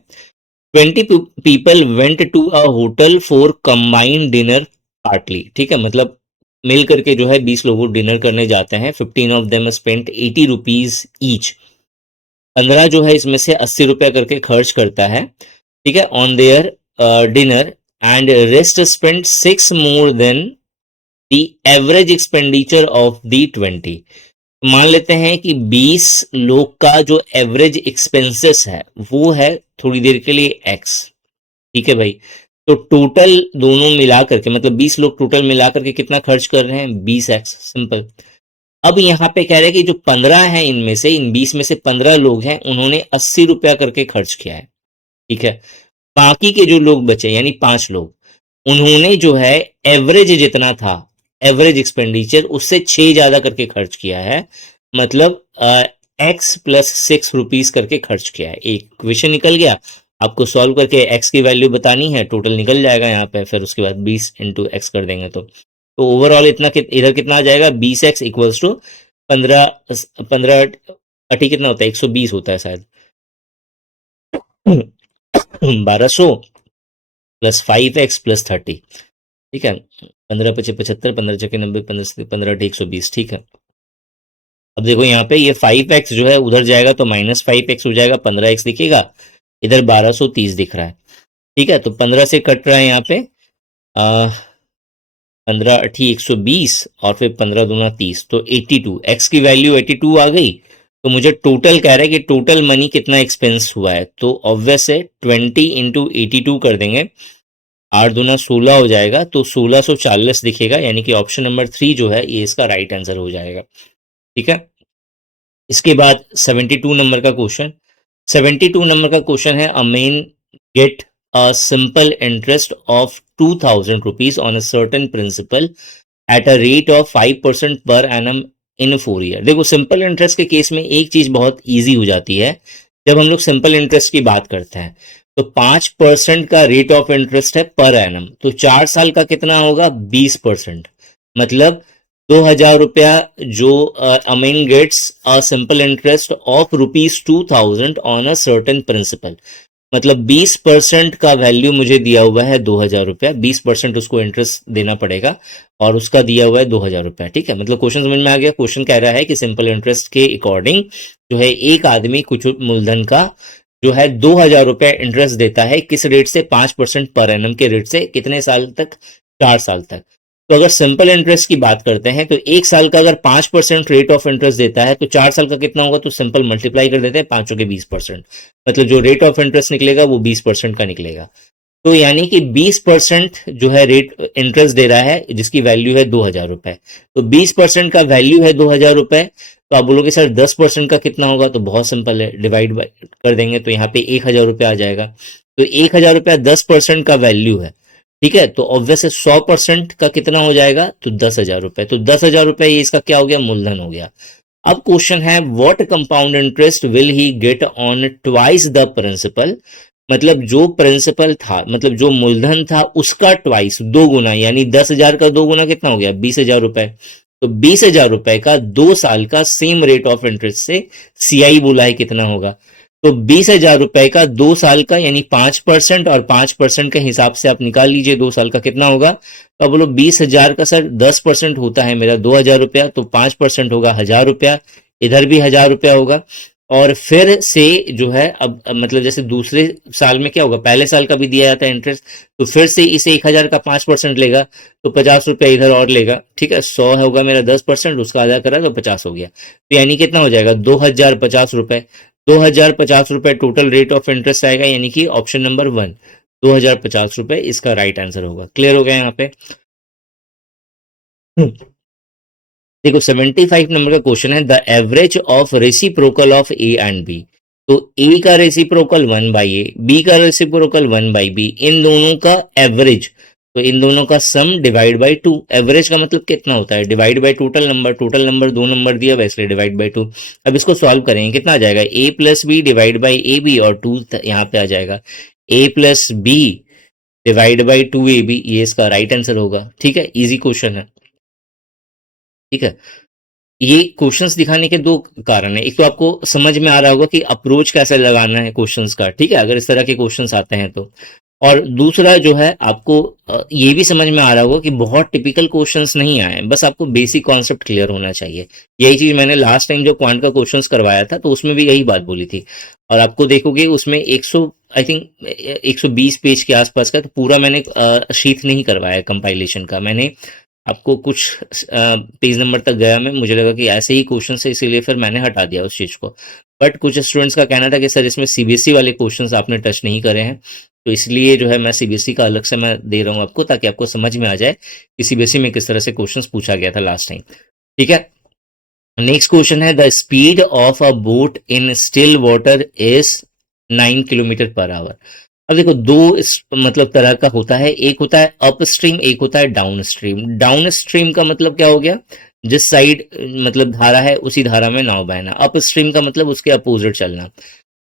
20 people went to a hotel for combined dinner partly. ठीक है, मतलब मिल करके जो है 20 लोग डिनर करने जाते हैं। 15 of them spent 80 rupees each. 15 जो है इसमें से 80 रुपया करके खर्च करता है, ठीक है, on their dinner, and rest spend 6 more than the average expenditure of the 20। मान लेते हैं कि 20 लोग का जो एवरेज एक्सपेंसेस है वो है थोड़ी देर के लिए x। ठीक है भाई, तो टोटल दोनों मिला करके मतलब 20 लोग टोटल मिला करके कितना खर्च कर रहे हैं 20x, सिंपल। अब यहाँ पे कह रहे हैं कि जो 15 है इनमें से, इन 20 में से 15 लोग हैं, उन्होंने 80 रुपया करके खर्च किया है। ठीक है, बाकी के जो लोग बचे यानी 5 लोग, उन्होंने जो है एवरेज जितना था, एवरेज एक्सपेंडिचर उससे 6 ज्यादा करके खर्च किया है। मतलब x+6 रुपीज करके खर्च किया है। एक क्वेश्चन निकल गया, आपको सॉल्व करके x की वैल्यू बतानी है, टोटल निकल जाएगा यहाँ पे, फिर उसके बाद 20 इंटू एक्स कर देंगे तो ओवरऑल इतना इधर कितना आ जाएगा 20x इक्वल्स टू 15, 15 अठी कितना होता है 120 होता है शायद। 1200 +5x+30। ठीक है, 15×5 = 75, 15×6 = 90, 15×8 = 120। ठीक है, अब देखो यहाँ पे ये 5x जो है उधर जाएगा तो -5x हो जाएगा, 15x दिखेगा, इधर 1230 दिख रहा है। ठीक है, तो 15 से कट रहा है यहाँ पे 15×8 = 120 और फिर 15×2 = 30, तो 82, x की वैल्यू 82 आ गई। तो मुझे टोटल कह रहा है कि टोटल मनी कितना एक्सपेंस हुआ है, तो ऑब्वियस है 20 × 82 कर देंगे, 8×2 = 16 हो जाएगा, तो 1640 दिखेगा, यानी कि ऑप्शन नंबर 3 जो है ये इसका राइट आंसर हो जाएगा। ठीक है, इसके बाद 72 नंबर का क्वेश्चन, 72 नंबर का क्वेश्चन है a man get a simple interest of 2000 rupees on a certain principal at a rate of 5% per annum in 4 year. देखो, सिंपल इंटरेस्ट के केस में एक चीज बहुत इजी हो जाती है। जब हम लोग सिंपल इंटरेस्ट की बात करते हैं तो 5% का रेट ऑफ इंटरेस्ट है पर एनम, तो 4 साल का कितना होगा 20%। मतलब 2000 रुपया जो Amin gets a simple interest of ₹2000 on a certain principal, मतलब 20% का वैल्यू मुझे दिया हुआ है 2000 रुपया, 20% उसको इंटरेस्ट देना पड़ेगा और उसका दिया हुआ है 2000 रुपया। ठीक है, मतलब क्वेश्चन समझ में आ गया। क्वेश्चन कह रहा है कि सिंपल इंटरेस्ट के अकॉर्डिंग जो है एक आदमी कुछ मूलधन का जो है 2000 रुपया इंटरेस्ट देता है, किस रेट से 5% पर एनम के रेट से, कितने साल तक 4 साल तक। तो अगर सिंपल इंटरेस्ट की बात करते हैं तो एक साल का अगर 5% रेट ऑफ इंटरेस्ट देता है तो 4 साल का कितना होगा, तो सिंपल मल्टीप्लाई कर देते हैं 5 के 20%, मतलब जो रेट ऑफ इंटरेस्ट निकलेगा वो 20% का निकलेगा। तो यानी कि 20% जो है रेट इंटरेस्ट दे रहा है जिसकी वैल्यू है 2000 रुपए, तो 20% का वैल्यू है 2000 रुपए। तो आप बोलोगे सर 10% का कितना होगा, तो बहुत सिंपल है, डिवाइड कर देंगे तो यहाँ पे 1000 रुपया आ जाएगा। तो 1000 रुपया 10% का वैल्यू है। ठीक है, तो ऑब्वियस 100% का कितना हो जाएगा, तो 10,000 रुपए। तो 10,000 रुपए ये इसका क्या हो गया, मूलधन हो गया। अब क्वेश्चन है what compound interest will he get on twice the principal, मतलब जो प्रिंसिपल था, मतलब जो मूलधन था उसका ट्वाइस, 2 गुना, यानी 10,000 का 2 गुना कितना हो गया 20,000 रुपए। तो 20,000 रुपए का 2 साल का सेम रेट ऑफ इंटरेस्ट से सीआई बोला है कितना होगा, तो 20,000 रुपए का 2 साल का यानी 5% और 5% के हिसाब से आप निकाल लीजिए 2 साल का कितना होगा। तो अब बोलो 20,000 का सर 10% होता है मेरा 2,000 रुपया, तो 5% होगा 1,000 रुपया, इधर भी 1,000 रुपया होगा। और फिर से जो है अब मतलब जैसे दूसरे साल में क्या होगा, पहले साल का भी दिया जाता है इंटरेस्ट, तो फिर से इसे 1,000 का 5% लेगा तो 50 रुपया इधर और लेगा। ठीक है, 100 होगा मेरा 10%, उसका आधा करा तो 50 हो गया, तो यानी कितना हो जाएगा 2,050 रुपए। 2,050 रुपए टोटल रेट ऑफ इंटरेस्ट आएगा, यानी कि ऑप्शन नंबर 1 2,050 रुपए इसका राइट आंसर होगा। क्लियर हो गया यहाँ पे। देखो 75 नंबर का क्वेश्चन है, the average of reciprocal of A and B. तो ए का रेसिप्रोकल 1/a, बी का रेसिप्रोकल 1/b, इन दोनों का एवरेज, तो इन दोनों का सम डिवाइड बाय 2। एवरेज का मतलब कितना होता है, divide by total number 2 number दिया वैसे डिवाइड बाय 2। अब इसको सॉल्व करेंगे, कितना आ जाएगा, a plus B divide by A B, और 2 यहाँ पे आ जाएगा, a plus B divide by 2ab, ये इसका राइट आंसर होगा। ठीक है, इजी क्वेश्चन है। ठीक है, ये क्वेश्चंस दिखाने के दो कारण है, एक तो आपको समझ में आ रहा होगा कि अप्रोच कैसे लगाना है क्वेश्चंस का, ठीक है, अगर इस तरह के क्वेश्चंस आते हैं तो। और दूसरा जो है आपको ये भी समझ में आ रहा होगा कि बहुत टिपिकल क्वेश्चंस नहीं आए, बस आपको बेसिक कॉन्सेप्ट क्लियर होना चाहिए। यही चीज मैंने लास्ट टाइम जो क्वांट का क्वेश्चंस करवाया था तो उसमें भी यही बात बोली थी। और आपको देखोगे उसमें 100 आई थिंक 120 पेज के आसपास का, तो पूरा मैंने शीट नहीं करवाया कंपाइलेशन का, मैंने आपको कुछ पेज नंबर तक गया मैं, मुझे लगा कि ऐसे ही क्वेश्चन है इसीलिए फिर मैंने हटा दिया उस चीज़ को। बट कुछ स्टूडेंट्स का कहना था कि सर इसमें सीबीएसई वाले क्वेश्चंस आपने टच नहीं करे हैं, तो इसलिए जो है मैं सीबीएसई का अलग से मैं दे रहा हूँ आपको, ताकि आपको समझ में आ जाए कि सीबीएसई में किस तरह से क्वेश्चंस पूछा गया था लास्ट टाइम। ठीक है, नेक्स्ट क्वेश्चन है, the speed of a boat in still water is 9 kilometre per our. अब देखो दो मतलब तरह का होता है, एक होता है अप स्ट्रीम, एक होता है डाउन स्ट्रीम। डाउन स्ट्रीम का मतलब क्या हो गया, जिस साइड मतलब धारा है उसी धारा में नाव बहना। अप स्ट्रीम का मतलब उसके अपोजिट चलना।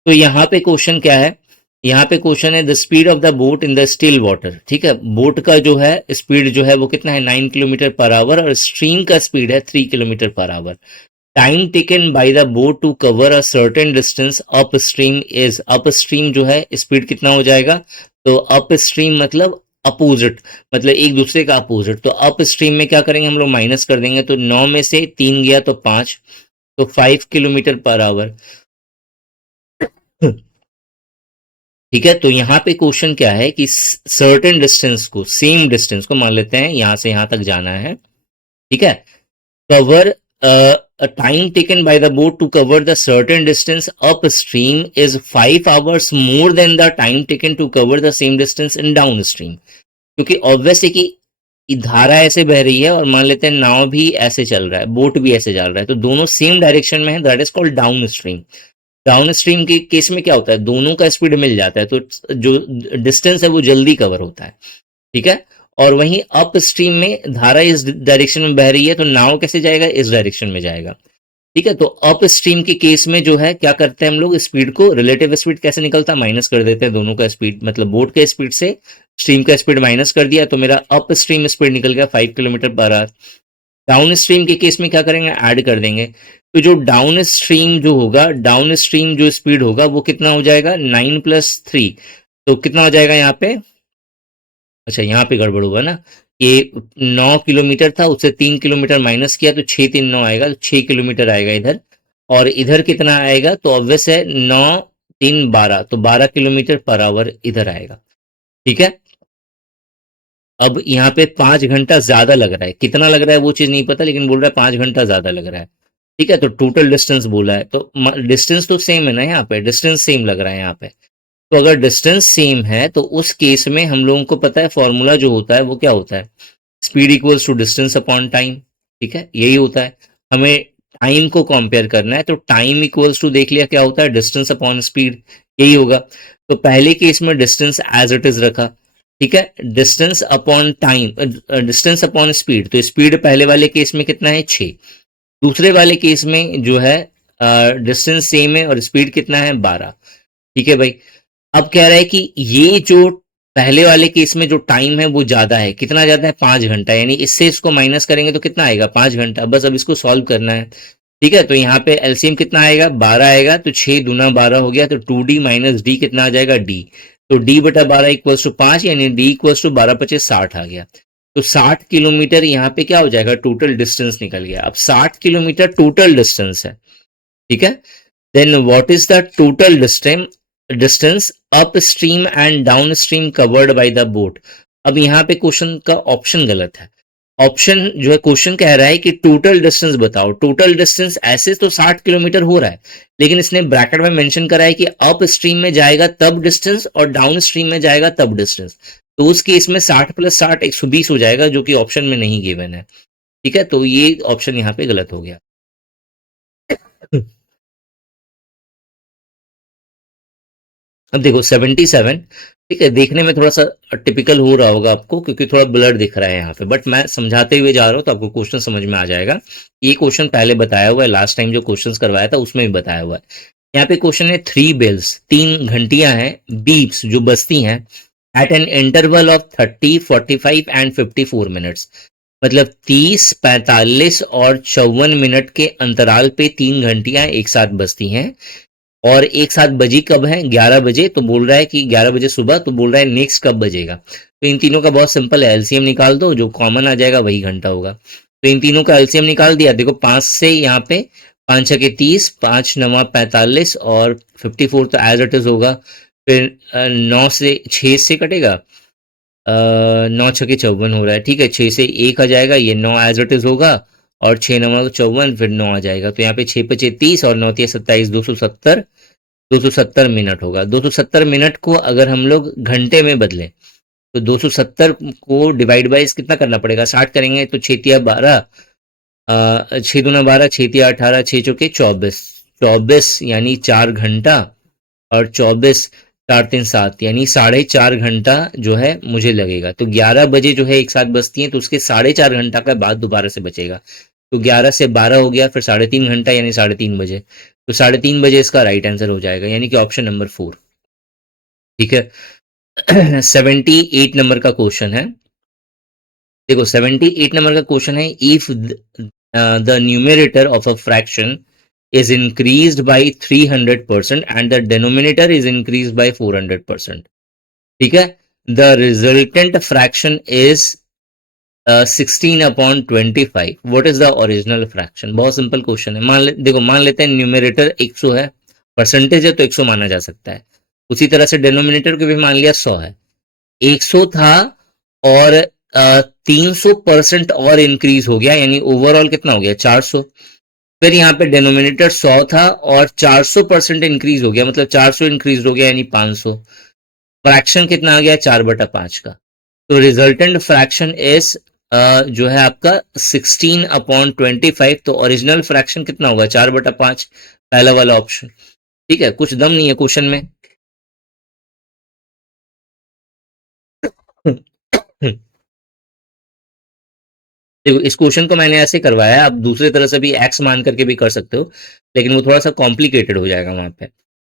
तो यहाँ पे क्वेश्चन क्या है, यहाँ पे क्वेश्चन है the speed of the boat in the still water. ठीक है, बोट का जो है स्पीड जो है वो कितना है, 9 किलोमीटर पर आवर, और स्ट्रीम का स्पीड है 3 kilometre per hour. Time taken by the boat to cover a certain distance up stream is, up stream जो है स्पीड कितना हो जाएगा, तो अप स्ट्रीम मतलब अपोजिट, मतलब एक दूसरे का अपोजिट। तो अप स्ट्रीम में क्या करेंगे हम लोग, माइनस कर देंगे, तो 9 में से 3 गया तो 5, तो 5 किलोमीटर पर आवर। ठीक है, तो यहाँ पे क्वेश्चन क्या है कि सर्टेन डिस्टेंस को, सेम डिस्टेंस को मान लेते हैं यहां से यहां तक जाना है। ठीक है, cover a time taken by the boat to cover the certain distance upstream is 5 hours more than the time taken to cover the same distance in downstream। क्योंकि ऑब्वियस है कि धारा ऐसे बह रही है और मान लेते हैं नाव भी ऐसे चल रहा है, बोट भी ऐसे चल रहा है, तो दोनों सेम डायरेक्शन में है, that is called down stream. Down stream के केस में क्या होता है, दोनों का स्पीड मिल जाता है, तो जो डिस्टेंस है वो जल्दी कवर होता है। ठीक है, और वहीं अप स्ट्रीम में धारा इस डायरेक्शन में बह रही है, तो नाव कैसे जाएगा, इस डायरेक्शन में जाएगा। ठीक है, तो अप स्ट्रीम के केस में जो है क्या करते हैं हम लोग, स्पीड को, रिलेटिव स्पीड कैसे निकलता है, माइनस कर देते हैं दोनों का स्पीड, मतलब बोट के स्पीड से स्ट्रीम का स्पीड माइनस कर दिया, तो मेरा अप स्ट्रीम स्पीड निकल गया 5 kilometre per our. Down stream के केस में क्या करेंगे, ऐड कर देंगे, तो जो डाउन स्ट्रीम जो होगा, डाउन स्ट्रीम जो स्पीड होगा वो कितना हो जाएगा, 9 + 3, तो कितना हो जाएगा यहाँ पे, अच्छा यहाँ पे गड़बड़ हुआ ना, ये 9 किलोमीटर था, उससे 3 किलोमीटर माइनस किया तो 6×3=9 आएगा, तो 6 किलोमीटर आएगा इधर, और इधर कितना आएगा, तो ऑब्वियस है 9×3=12, तो 12 किलोमीटर पर आवर इधर आएगा। ठीक है, अब यहाँ पे 5 घंटा ज्यादा लग रहा है, कितना लग रहा है वो चीज नहीं पता, लेकिन बोल रहा है 5 घंटा ज्यादा लग रहा है। ठीक है, तो टोटल डिस्टेंस बोला है, तो डिस्टेंस तो सेम है ना, यहाँ पे डिस्टेंस सेम लग रहा है यहाँ पे। तो अगर डिस्टेंस सेम है तो उस केस में हम लोगों को पता है फॉर्मूला जो होता है वो क्या होता है, speed equals to distance upon time. ठीक है, यही होता है, हमें टाइम को कंपेयर करना है, तो टाइम इक्वल्स टू देख लिया क्या होता है, डिस्टेंस अपॉन स्पीड, यही होगा। तो पहले केस में डिस्टेंस एज इट इज रखा, ठीक है, distance upon time, distance upon speed, तो स्पीड पहले वाले केस में कितना है 6, दूसरे वाले केस में जो है डिस्टेंस सेम है और स्पीड कितना है 12। ठीक है भाई, अब कह रहा है कि ये जो पहले वाले केस में जो टाइम है वो ज्यादा है, कितना ज्यादा है, 5 घंटा, यानी इससे इसको माइनस करेंगे तो कितना आएगा, 5 घंटा। बस अब इसको सॉल्व करना है। ठीक है, तो यहाँ पे एलसीएम कितना आएगा, 12 आएगा, तो 6×2 = 12 हो गया, तो 2d - d कितना आ जाएगा, d, तो d/12 = 5, यानी d = 12×5 = 60 आ गया। तो 60 किलोमीटर यहाँ पे क्या हो जाएगा, टोटल डिस्टेंस निकल गया। अब 60 किलोमीटर टोटल डिस्टेंस है। ठीक है, then what is the total distance up stream and down stream covered by the boat. अब यहाँ पे क्वेश्चन का ऑप्शन गलत है, ऑप्शन जो है क्वेश्चन कह रहा है कि टोटल डिस्टेंस बताओ। टोटल डिस्टेंस ऐसे तो 60 किलोमीटर हो रहा है, लेकिन इसने ब्रैकेट में मेंशन करा है कि अप स्ट्रीम में जाएगा तब डिस्टेंस और डाउन स्ट्रीम में जाएगा तब डिस्टेंस, तो उस केस में 60 + 60 120 हो जाएगा, जो कि ऑप्शन में नहीं गिवन है। ठीक है, तो ये ऑप्शन यहाँ पे गलत हो गया। अब देखो 77, ठीक है, देखने में थोड़ा सा टिपिकल हो रहा होगा आपको क्योंकि थोड़ा ब्लर दिख रहा है यहाँ पे, बट मैं समझाते हुए जा रहा हूँ तो आपको क्वेश्चन समझ में आ जाएगा। ये क्वेश्चन पहले बताया हुआ है, लास्ट टाइम जो क्वेश्चंस करवाया था उसमें भी बताया हुआ है। यहाँ पे क्वेश्चन है 3 बेल्स, 3 घंटियां हैं, बीप्स जो बजती हैं, at an interval of 30, 45 and 54 minutes. मतलब 30, 45 और 54 मिनट के अंतराल पे 3 घंटियां एक साथ बजती हैं। और एक साथ बजी कब है? 11 बजे। तो बोल रहा है कि 11 बजे सुबह, तो बोल रहा है नेक्स्ट कब बजेगा। तो इन तीनों का बहुत सिंपल है, एलसीएम निकाल दो, जो कॉमन आ जाएगा वही घंटा होगा। तो इन तीनों का एलसीएम निकाल दिया, देखो 5 से यहाँ पे 5 छके 30, 5 नवा 45 और 54 तो एज इट इज होगा। फिर 9 से 6 से कटेगा, 9 छके 54 हो रहा है, ठीक है, 6 से 1 आ जाएगा, ये 9 एज इट इज होगा, और 6 नवा 54, फिर 9 आ जाएगा। तो यहाँ पे 6 पचे 30 और 9 तिया 27, 270, 270 मिनट होगा। 270 मिनट को अगर हम लोग घंटे में बदलें तो 270 को डिवाइड बाई कितना करना पड़ेगा? 60 करेंगे तो 6 तिया 12, 6 दूना 12, 6 तिया 18, 6 चौके 24, 24 यानी 4 घंटा, और 24 4 3 7 यानी 4.5 घंटा जो है मुझे लगेगा। तो 11 बजे जो है एक साथ बजती है, तो उसके 4.5 घंटा का बाद दोबारा से बचेगा। तो 11 से 12 हो गया, फिर 3.5 घंटा यानी 3:30 बजे। तो 3:30 बजे इसका राइट आंसर हो जाएगा, यानी कि ऑप्शन नंबर 4। ठीक है। 78 नंबर का क्वेश्चन है। देखो 78 नंबर का क्वेश्चन है, if the numerator of a fraction is increased by 300% and the denominator is increased by 400%, ठीक है। The resultant fraction is 16/25, what is the original fraction? बहुत सिंपल क्वेश्चन है। देखो मान लेते हैं न्यूमरेटर 100 है, परसेंटेज है तो 100 माना जा सकता है। उसी तरह से डिनोमिनेटर को भी मान लिया 100 है, 100 था, और 300% और इंक्रीज हो गया, यानी ओवरऑल कितना हो गया? 400। फिर यहाँ पे डिनोमिनेटर 100 था और 400% इंक्रीज हो गया, मतलब 400 इंक्रीज हो गया यानी 500। फ्रैक्शन कितना आ गया? 4/5 का। तो रिजल्टेंट फ्रैक्शन इज जो है आपका 16/25। तो ओरिजिनल फ्रैक्शन कितना होगा? 4/5, पहला वाला ऑप्शन। ठीक है, कुछ दम नहीं है क्वेश्चन में। देखो इस क्वेश्चन को मैंने ऐसे करवाया है, आप दूसरी तरह से भी एक्स मान करके भी कर सकते हो, लेकिन वो थोड़ा सा कॉम्प्लिकेटेड हो जाएगा वहां पे।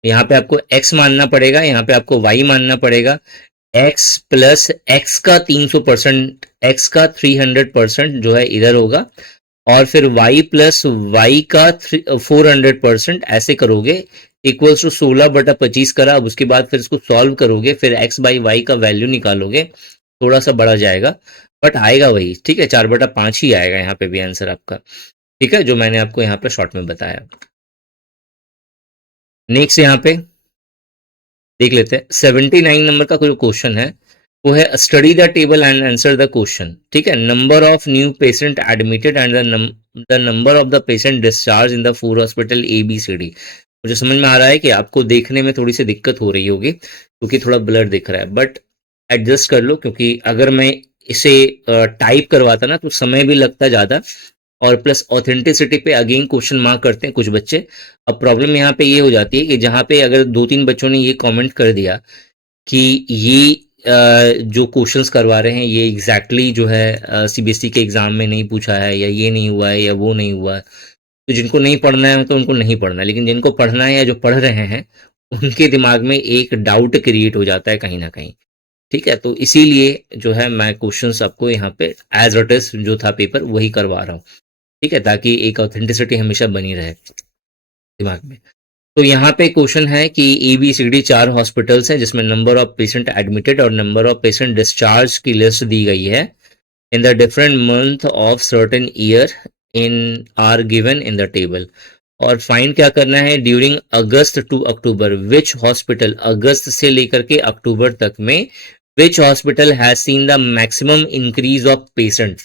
यहाँ पे आपको एक्स मानना पड़ेगा, यहाँ पे आपको वाई मानना पड़ेगा। एक्स प्लस एक्स का 300%, एक्स का 300% जो है इधर होगा, और फिर वाई प्लस वाई का 400%, ऐसे करोगे, इक्वल्स टू 16/25 करा। अब उसके बाद फिर इसको सॉल्व करोगे, फिर एक्स बाई वाई का वैल्यू निकालोगे, थोड़ा सा बड़ा जाएगा बट आएगा वही। ठीक है, 4/5 ही आएगा यहाँ पे भी आंसर आपका। ठीक है, जो मैंने आपको यहाँ पे शॉर्ट में बताया। नेक्स्ट यहाँ पे देख लेते हैं 79 नंबर का कोई क्वेश्चन है, वो है study the table and answer the question. ठीक है, number of new patient admitted and the number of the patient discharge in the 4 hospital ABCD। मुझे समझ में आ रहा है कि आपको देखने में थोड़ी सी दिक्कत हो रही होगी क्योंकि थोड़ा ब्लर दिख रहा है, बट एडजस्ट कर लो, क्योंकि अगर मैं इसे टाइप करवाता ना तो समय भी लगता ज़्यादा, और प्लस ऑथेंटिसिटी पे अगेन क्वेश्चन मार्क करते हैं कुछ बच्चे। अब प्रॉब्लम यहाँ पे ये हो जाती है कि जहाँ पे अगर 2-3 बच्चों ने ये कमेंट कर दिया कि ये जो क्वेश्चंस करवा रहे हैं ये एग्जैक्टली जो है CBSE के एग्जाम में नहीं पूछा है, या ये नहीं हुआ है, या वो नहीं हुआ है, तो जिनको नहीं पढ़ना है तो उनको नहीं पढ़ना है, लेकिन जिनको पढ़ना है या जो पढ़ रहे हैं उनके दिमाग में एक डाउट क्रिएट हो जाता है कहीं ना कहीं। ठीक है, तो इसीलिए जो है मैं क्वेश्चंस आपको यहाँ पे एज इट इज जो था पेपर वही करवा रहा हूँ। ठीक है, ताकि एक ऑथेंटिसिटी हमेशा बनी रहे दिमाग में। तो यहाँ पे क्वेश्चन है कि ABCD 4 हॉस्पिटल्स हैं जिसमें नंबर ऑफ पेशेंट एडमिटेड और नंबर ऑफ पेशेंट डिस्चार्ज की लिस्ट दी गई है in the different month of certain year in are given in the table. और फाइंड क्या करना है? During August to October which hospital, अगस्त से लेकर के अक्टूबर तक में which hospital has seen the maximum increase of patient.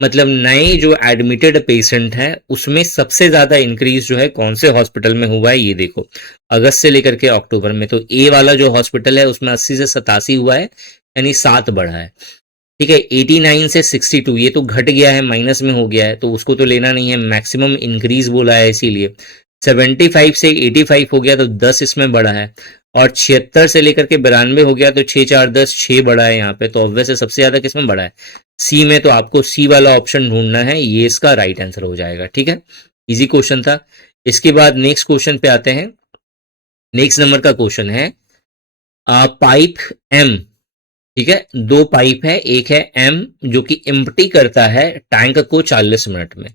मतलब नए जो एडमिटेड पेशेंट है उसमें सबसे ज्यादा इंक्रीज जो है कौन से हॉस्पिटल में हुआ है, ये देखो अगस्त से लेकर के अक्टूबर में। तो ए वाला जो हॉस्पिटल है उसमें 80 से 87 हुआ है, यानी 7 बढ़ा है। ठीक है, 89 से 62 ये तो घट गया है, माइनस में हो गया है, तो उसको तो लेना नहीं है, मैक्सिमम इंक्रीज बोला है इसीलिए। 75 से 85 हो गया तो 10 इसमें बढ़ा है, और 76 से लेकर के 92 हो गया तो 6 4 10 6 बढ़ा है यहाँ पे, तो ऑब्वियस है सबसे ज्यादा किसमें बढ़ा है, सी में। तो आपको सी वाला ऑप्शन ढूंढना है, ये इसका राइट आंसर हो जाएगा। ठीक है, इजी क्वेश्चन था। इसके बाद नेक्स्ट क्वेश्चन पे आते हैं। नेक्स्ट नंबर का क्वेश्चन है पाइप एम। ठीक है, दो पाइप है, एक है एम जो कि एम्प्टी करता है टैंक को 40 मिनट में,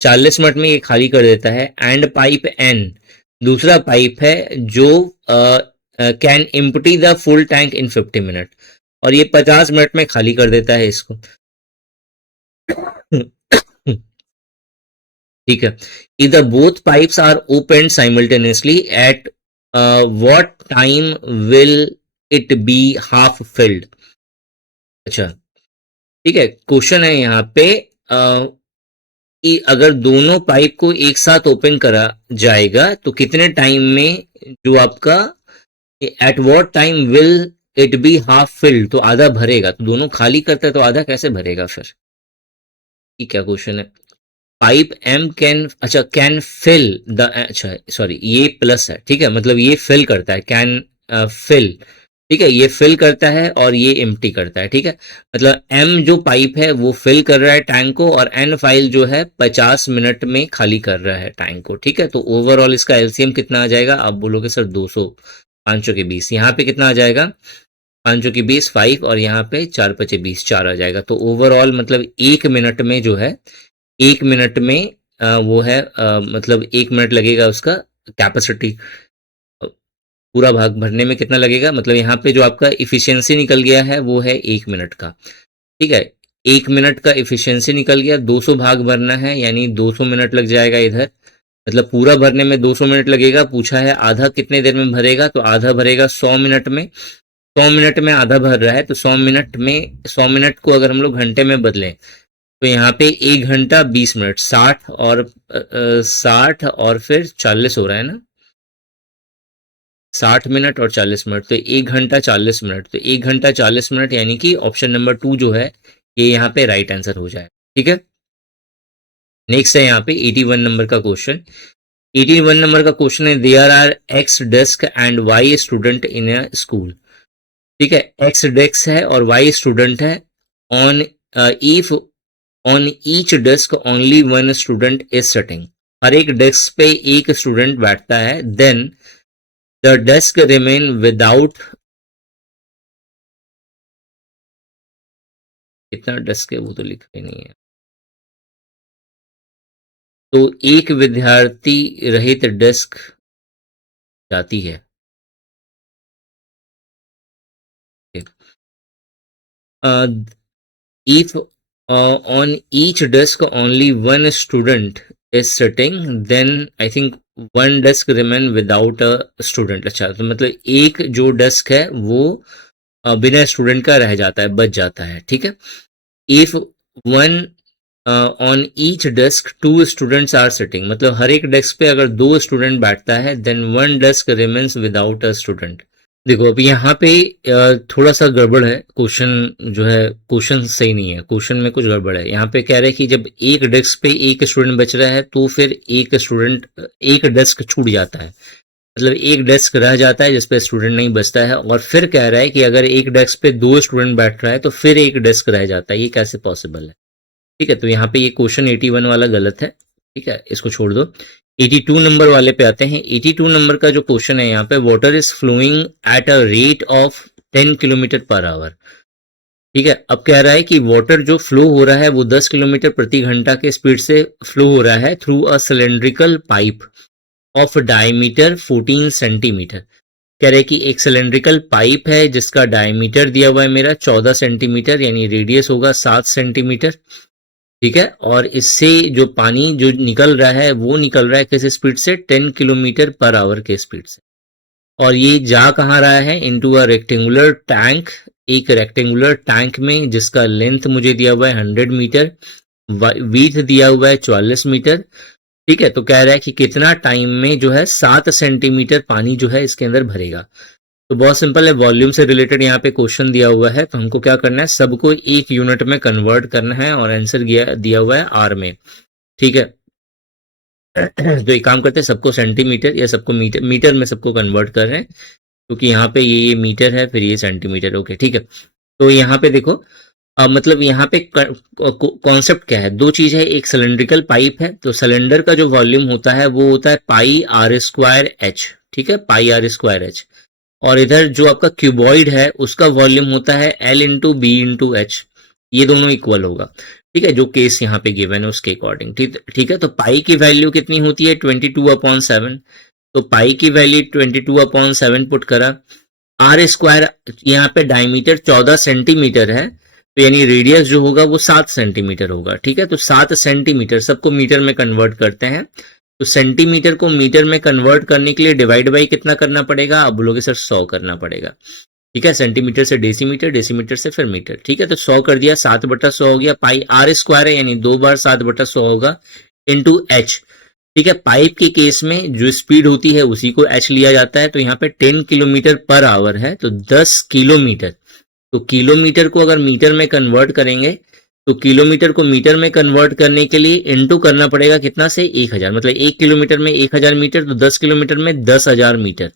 40 मिनट में ये खाली कर देता है। एंड पाइप एन, दूसरा पाइप है जो can empty the full tank in 50 minute, और ये 50 मिनट में खाली कर देता है इसको। ठीक है, इधर both pipes are open simultaneously at what time will it be half filled. अच्छा, ठीक है, क्वेश्चन है यहाँ पे कि अगर दोनों पाइप को एक साथ ओपन करा जाएगा तो कितने टाइम में जो आपका, eight what time will it be half field, तो आधा भरेगा। तो दोनों खाली करता है तो आधा कैसे भरेगा फिर, ये क्या क्वेश्चन है। पाइप एम कैन, अच्छा कैन फिल द, अच्छा सॉरी ये प्लस है, ठीक है, मतलब ये फिल करता है, कैन फिल, ठीक है, ये फिल करता है और ये एम्प्टी करता है। ठीक है, मतलब एम जो पाइप है वो फिल कर रहा है टैंक को, और एन फाइल जो है 50 मिनट में खाली कर रहा है टैंक को। ठीक है, तो ओवरऑल इसका एलसीएम कितना आ जाएगा, आप बोलोगे सर 200, 500 के 20, यहाँ पे कितना आ जाएगा 500 की 20 5, और यहाँ पे 4 5 20 4 आ जाएगा। तो ओवरऑल मतलब 1 मिनट में जो है, 1 मिनट में वो है मतलब 1 मिनट लगेगा उसका कैपेसिटी, पूरा भाग भरने में कितना लगेगा, मतलब यहाँ पे जो आपका इफिशियंसी निकल गया है वो है 1 मिनट का। ठीक है, 1 मिनट का इफिशियंसी निकल गया, 200 भाग भरना है यानी 200 मिनट लग जाएगा इधर, मतलब पूरा भरने में 200 मिनट लगेगा। पूछा है आधा कितने देर में भरेगा, तो आधा भरेगा 100 मिनट में, 100 मिनट में आधा भर रहा है, तो 100 मिनट में 100 मिनट को अगर हम लोग घंटे में बदलें तो यहाँ पे 1 घंटा 20 मिनट, 60 और 60 और फिर 40 हो रहा है ना, 60 मिनट और 40 मिनट, तो 1 घंटा 40 मिनट, तो 1 घंटा 40 मिनट, यानी कि ऑप्शन नंबर 2 जो है ये यहाँ पे राइट आंसर हो जाए। ठीक है, नेक्स्ट है यहाँ पे 81 नंबर का क्वेश्चन। 81 नंबर का क्वेश्चन है there are X desk and Y student in a school. ठीक है, एक्स डेस्क है और वाई स्टूडेंट है। On if on each desk only one student is sitting, हर एक डेस्क पे एक स्टूडेंट बैठता है, then the desk remain without, कितना डेस्क है वो तो लिखा ही नहीं है, तो एक विद्यार्थी रहित डेस्क जाती है। If on each desk only one student is sitting, then I think one desk remain without a student. अच्छा, तो मतलब एक जो डेस्क है वो बिना स्टूडेंट का रह जाता है, बच जाता है। ठीक है, if one on each desk two students are sitting, मतलब हर एक डेस्क पे अगर 2 स्टूडेंट बैठता है, then one desk remains without a student. देखो अभी यहाँ पे थोड़ा सा गड़बड़ है, क्वेश्चन जो है क्वेश्चन सही नहीं है, क्वेश्चन में कुछ गड़बड़ है। यहाँ पे कह रहे हैं कि जब एक डेस्क पे एक स्टूडेंट बच रहा है तो फिर एक डेस्क छूट जाता है, मतलब एक डेस्क रह जाता है जिसपे स्टूडेंट नहीं बचता है, और फिर कह रहा है कि अगर एक डेस्क पे 2 स्टूडेंट बैठ रहा है तो फिर एक डेस्क रह जाता है, ये कैसे पॉसिबल है। ठीक है, तो यहाँ पे ये क्वेश्चन 81 वाला गलत है। ठीक है, इसको छोड़ दो। 82 नंबर वाले पे आते हैं। 82 नंबर का जो क्वेश्चन है यहाँ पे, water is flowing at a rate of 10 kilometre per hour. ठीक है, अब कह रहा है कि वाटर जो फ्लो हो रहा है वो 10 किलोमीटर प्रति घंटा के स्पीड से फ्लो हो रहा है through a cylindrical pipe of diameter 14 centimetre. कह रहे हैं कि एक सिलेंड्रिकल पाइप है जिसका डायमीटर दिया हुआ है मेरा 14 सेंटीमीटर, यानी रेडियस होगा 7 सेंटीमीटर। ठीक है, और इससे जो पानी जो निकल रहा है वो निकल रहा है किस स्पीड से, 10 किलोमीटर पर आवर के स्पीड से, और ये जा कहाँ रहा है, इनटू अ रेक्टेंगुलर टैंक, एक रेक्टेंगुलर टैंक में जिसका लेंथ मुझे दिया हुआ है 100 मीटर, विड्थ दिया हुआ है 44 मीटर। ठीक है, तो कह रहा है कि कितना टाइम में जो है 7 सेंटीमीटर पानी जो है इसके अंदर भरेगा। तो बहुत सिंपल है, वॉल्यूम से रिलेटेड यहाँ पे क्वेश्चन दिया हुआ है, तो हमको क्या करना है, सबको एक यूनिट में कन्वर्ट करना है और आंसर दिया हुआ है आर में, ठीक है। तो एक काम करते हैं, सबको सेंटीमीटर या सबको मीटर, मीटर में सबको कन्वर्ट कर रहे हैं, क्योंकि यहाँ पे ये मीटर है, फिर ये सेंटीमीटर, ओके ठीक है। तो यहाँ पे देखो, मतलब यहाँ पे कॉन्सेप्ट क्या है, दो चीज है, एक सिलेंड्रिकल पाइप है, तो सिलेंडर का जो वॉल्यूम होता है वो होता है पाई आर स्क्वायर एच, ठीक है, पाई आर स्क्वायर एच। और इधर जो आपका क्यूबॉइड है उसका वॉल्यूम होता है L into B into H, ये दोनों इक्वल होगा, ठीक है, जो केस यहाँ पे गिवन है उसके अकॉर्डिंग, ठीक ठीक है। तो पाई की वैल्यू कितनी होती है 22/7, तो पाई की वैल्यू 22/7 पुट करा। आर स्क्वायर, यहाँ पे डायमीटर 14 सेंटीमीटर है, तो यानी रेडियस जो होगा वो 7 सेंटीमीटर होगा, ठीक है। तो 7 सेंटीमीटर, सबको मीटर में कन्वर्ट करते हैं, तो सेंटीमीटर को मीटर में कन्वर्ट करने के लिए डिवाइड बाई कितना करना पड़ेगा, आप बोलोगे सर 100 करना पड़ेगा, ठीक है। सेंटीमीटर से डेसीमीटर, डेसीमीटर से फिर मीटर, ठीक है। तो 100 कर दिया, 7/100 हो गया, पाई आर स्क्वायर है यानी 2 बार 7/100 होगा, इंटू एच, ठीक है। पाइप के केस में जो स्पीड होती है उसी को एच लिया जाता है, तो यहाँ पे 10 किलोमीटर पर आवर है, तो 10 किलोमीटर, तो किलोमीटर को अगर मीटर में कन्वर्ट करेंगे, तो किलोमीटर को मीटर में कन्वर्ट करने के लिए इनटू करना पड़ेगा कितना से 1000, मतलब 1 किलोमीटर में 1000 मीटर, तो 10 किलोमीटर में 10,000 मीटर,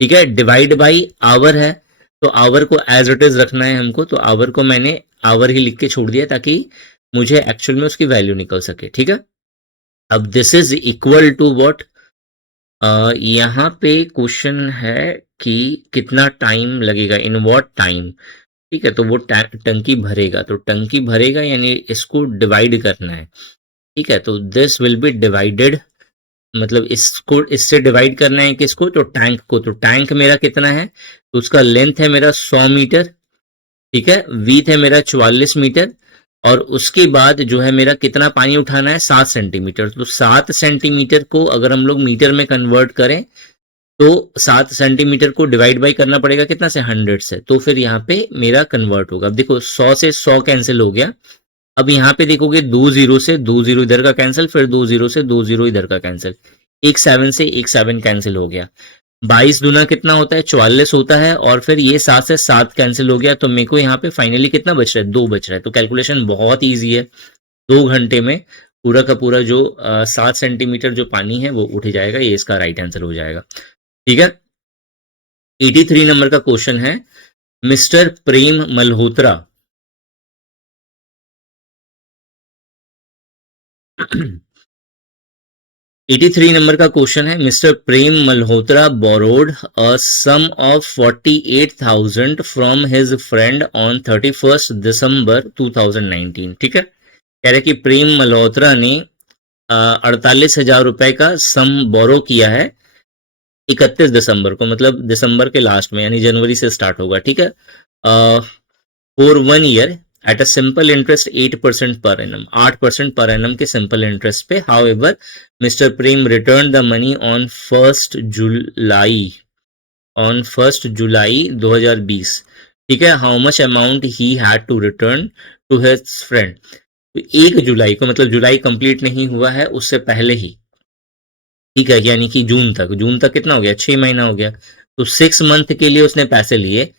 ठीक है। डिवाइड बाई आवर है, तो आवर को एज इट इज रखना है हमको, तो आवर को मैंने आवर ही लिख के छोड़ दिया ताकि मुझे एक्चुअल में उसकी वैल्यू निकल सके, ठीक है। अब this is equal to what, यहाँ पे क्वेश्चन है कि कितना टाइम लगेगा, इन व्हाट टाइम, ठीक है। तो वो टंकी भरेगा, तो टंकी भरेगा यानी इसको डिवाइड करना है, ठीक है। तो दिस विल बी डिवाइडेड, मतलब इसको इससे डिवाइड करना है किसको, तो टैंक को। तो टैंक मेरा कितना है, तो उसका लेंथ है मेरा 100 मीटर, ठीक है, वीथ है मेरा 44 मीटर, और उसके बाद जो है मेरा कितना पानी उठाना है 7 सेंटीमीटर, तो 7 सेंटीमीटर को अगर हम लोग मीटर में कन्वर्ट करें, तो 7 सेंटीमीटर को डिवाइड बाई करना पड़ेगा कितना से, 100 से, तो फिर यहाँ पे मेरा कन्वर्ट होगा। अब देखो 100 से 100 कैंसिल हो गया, अब यहाँ पे देखोगे 2 जीरो से 2 जीरो इधर का कैंसिल, फिर 2 जीरो से 2 जीरो इधर का कैंसिल, 1 7 से 1 7 कैंसिल हो गया, 22 दूना कितना होता है 44 होता है, और फिर ये 7 से 7 कैंसिल हो गया, तो मेरे को यहाँ पे फाइनली कितना बच रहा है, 2 बच रहा है। तो कैलकुलेशन बहुत ईजी है, 2 घंटे में पूरा का पूरा जो 7 सेंटीमीटर जो पानी है वो उठ जाएगा, ये इसका राइट आंसर हो जाएगा, ठीक है। 83 नंबर का क्वेश्चन है, मिस्टर प्रेम मल्होत्रा 83 नंबर का क्वेश्चन है, Mister Prem Malhotra borrowed a sum of 48,000 from his friend on 31 December 2019, ठीक है। कह रहे कि प्रेम मल्होत्रा ने 48,000 रुपए का सम बोरो किया है 31 दिसंबर को, मतलब दिसंबर के लास्ट में, यानी जनवरी से स्टार्ट होगा, ठीक है, for 1 year at a simple interest 8% per annum, 8% per annum के सिंपल इंटरेस्ट पे। However Mister Prem return the money on 1 July 2020, ठीक है। How much amount he had to return to his friend, 1 जुलाई को, मतलब जुलाई कंप्लीट नहीं हुआ है उससे पहले ही, ठीक है, यानी कि जून तक कितना हो गया, 6 महीना हो गया, तो 6 मंथ के लिए उसने पैसे लिए।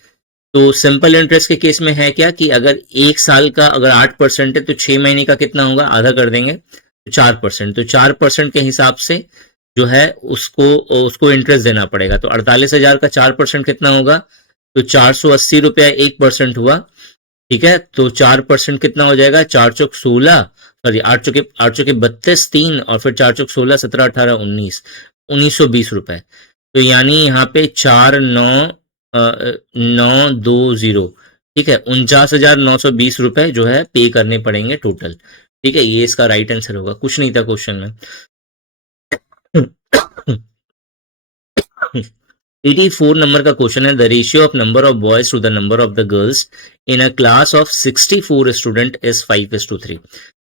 तो सिंपल इंटरेस्ट के केस में है क्या कि अगर 1 साल का अगर 8% है, तो 6 महीने का कितना होगा, आधा कर देंगे, तो 4%, तो 4% के हिसाब से जो है उसको उसको इंटरेस्ट देना पड़ेगा। तो 48,000 का 4% कितना होगा, तो 480 रुपया 1% हुआ, ठीक है। तो 4% कितना हो जाएगा, 4 चौक 16, सॉरी 8 चौके 32, 3 और फिर 4 चौक 16, 17, 18, 19, 1920 रुपए। तो यानी यहाँ पे 4920, ठीक है, 49,920 रुपए जो है पे करने पड़ेंगे टोटल, ठीक है। ये इसका राइट आंसर होगा, कुछ नहीं था क्वेश्चन में। 84 नंबर का क्वेश्चन है, the ratio of number of boys to the number of the girls in a class of 64 student is 5:3।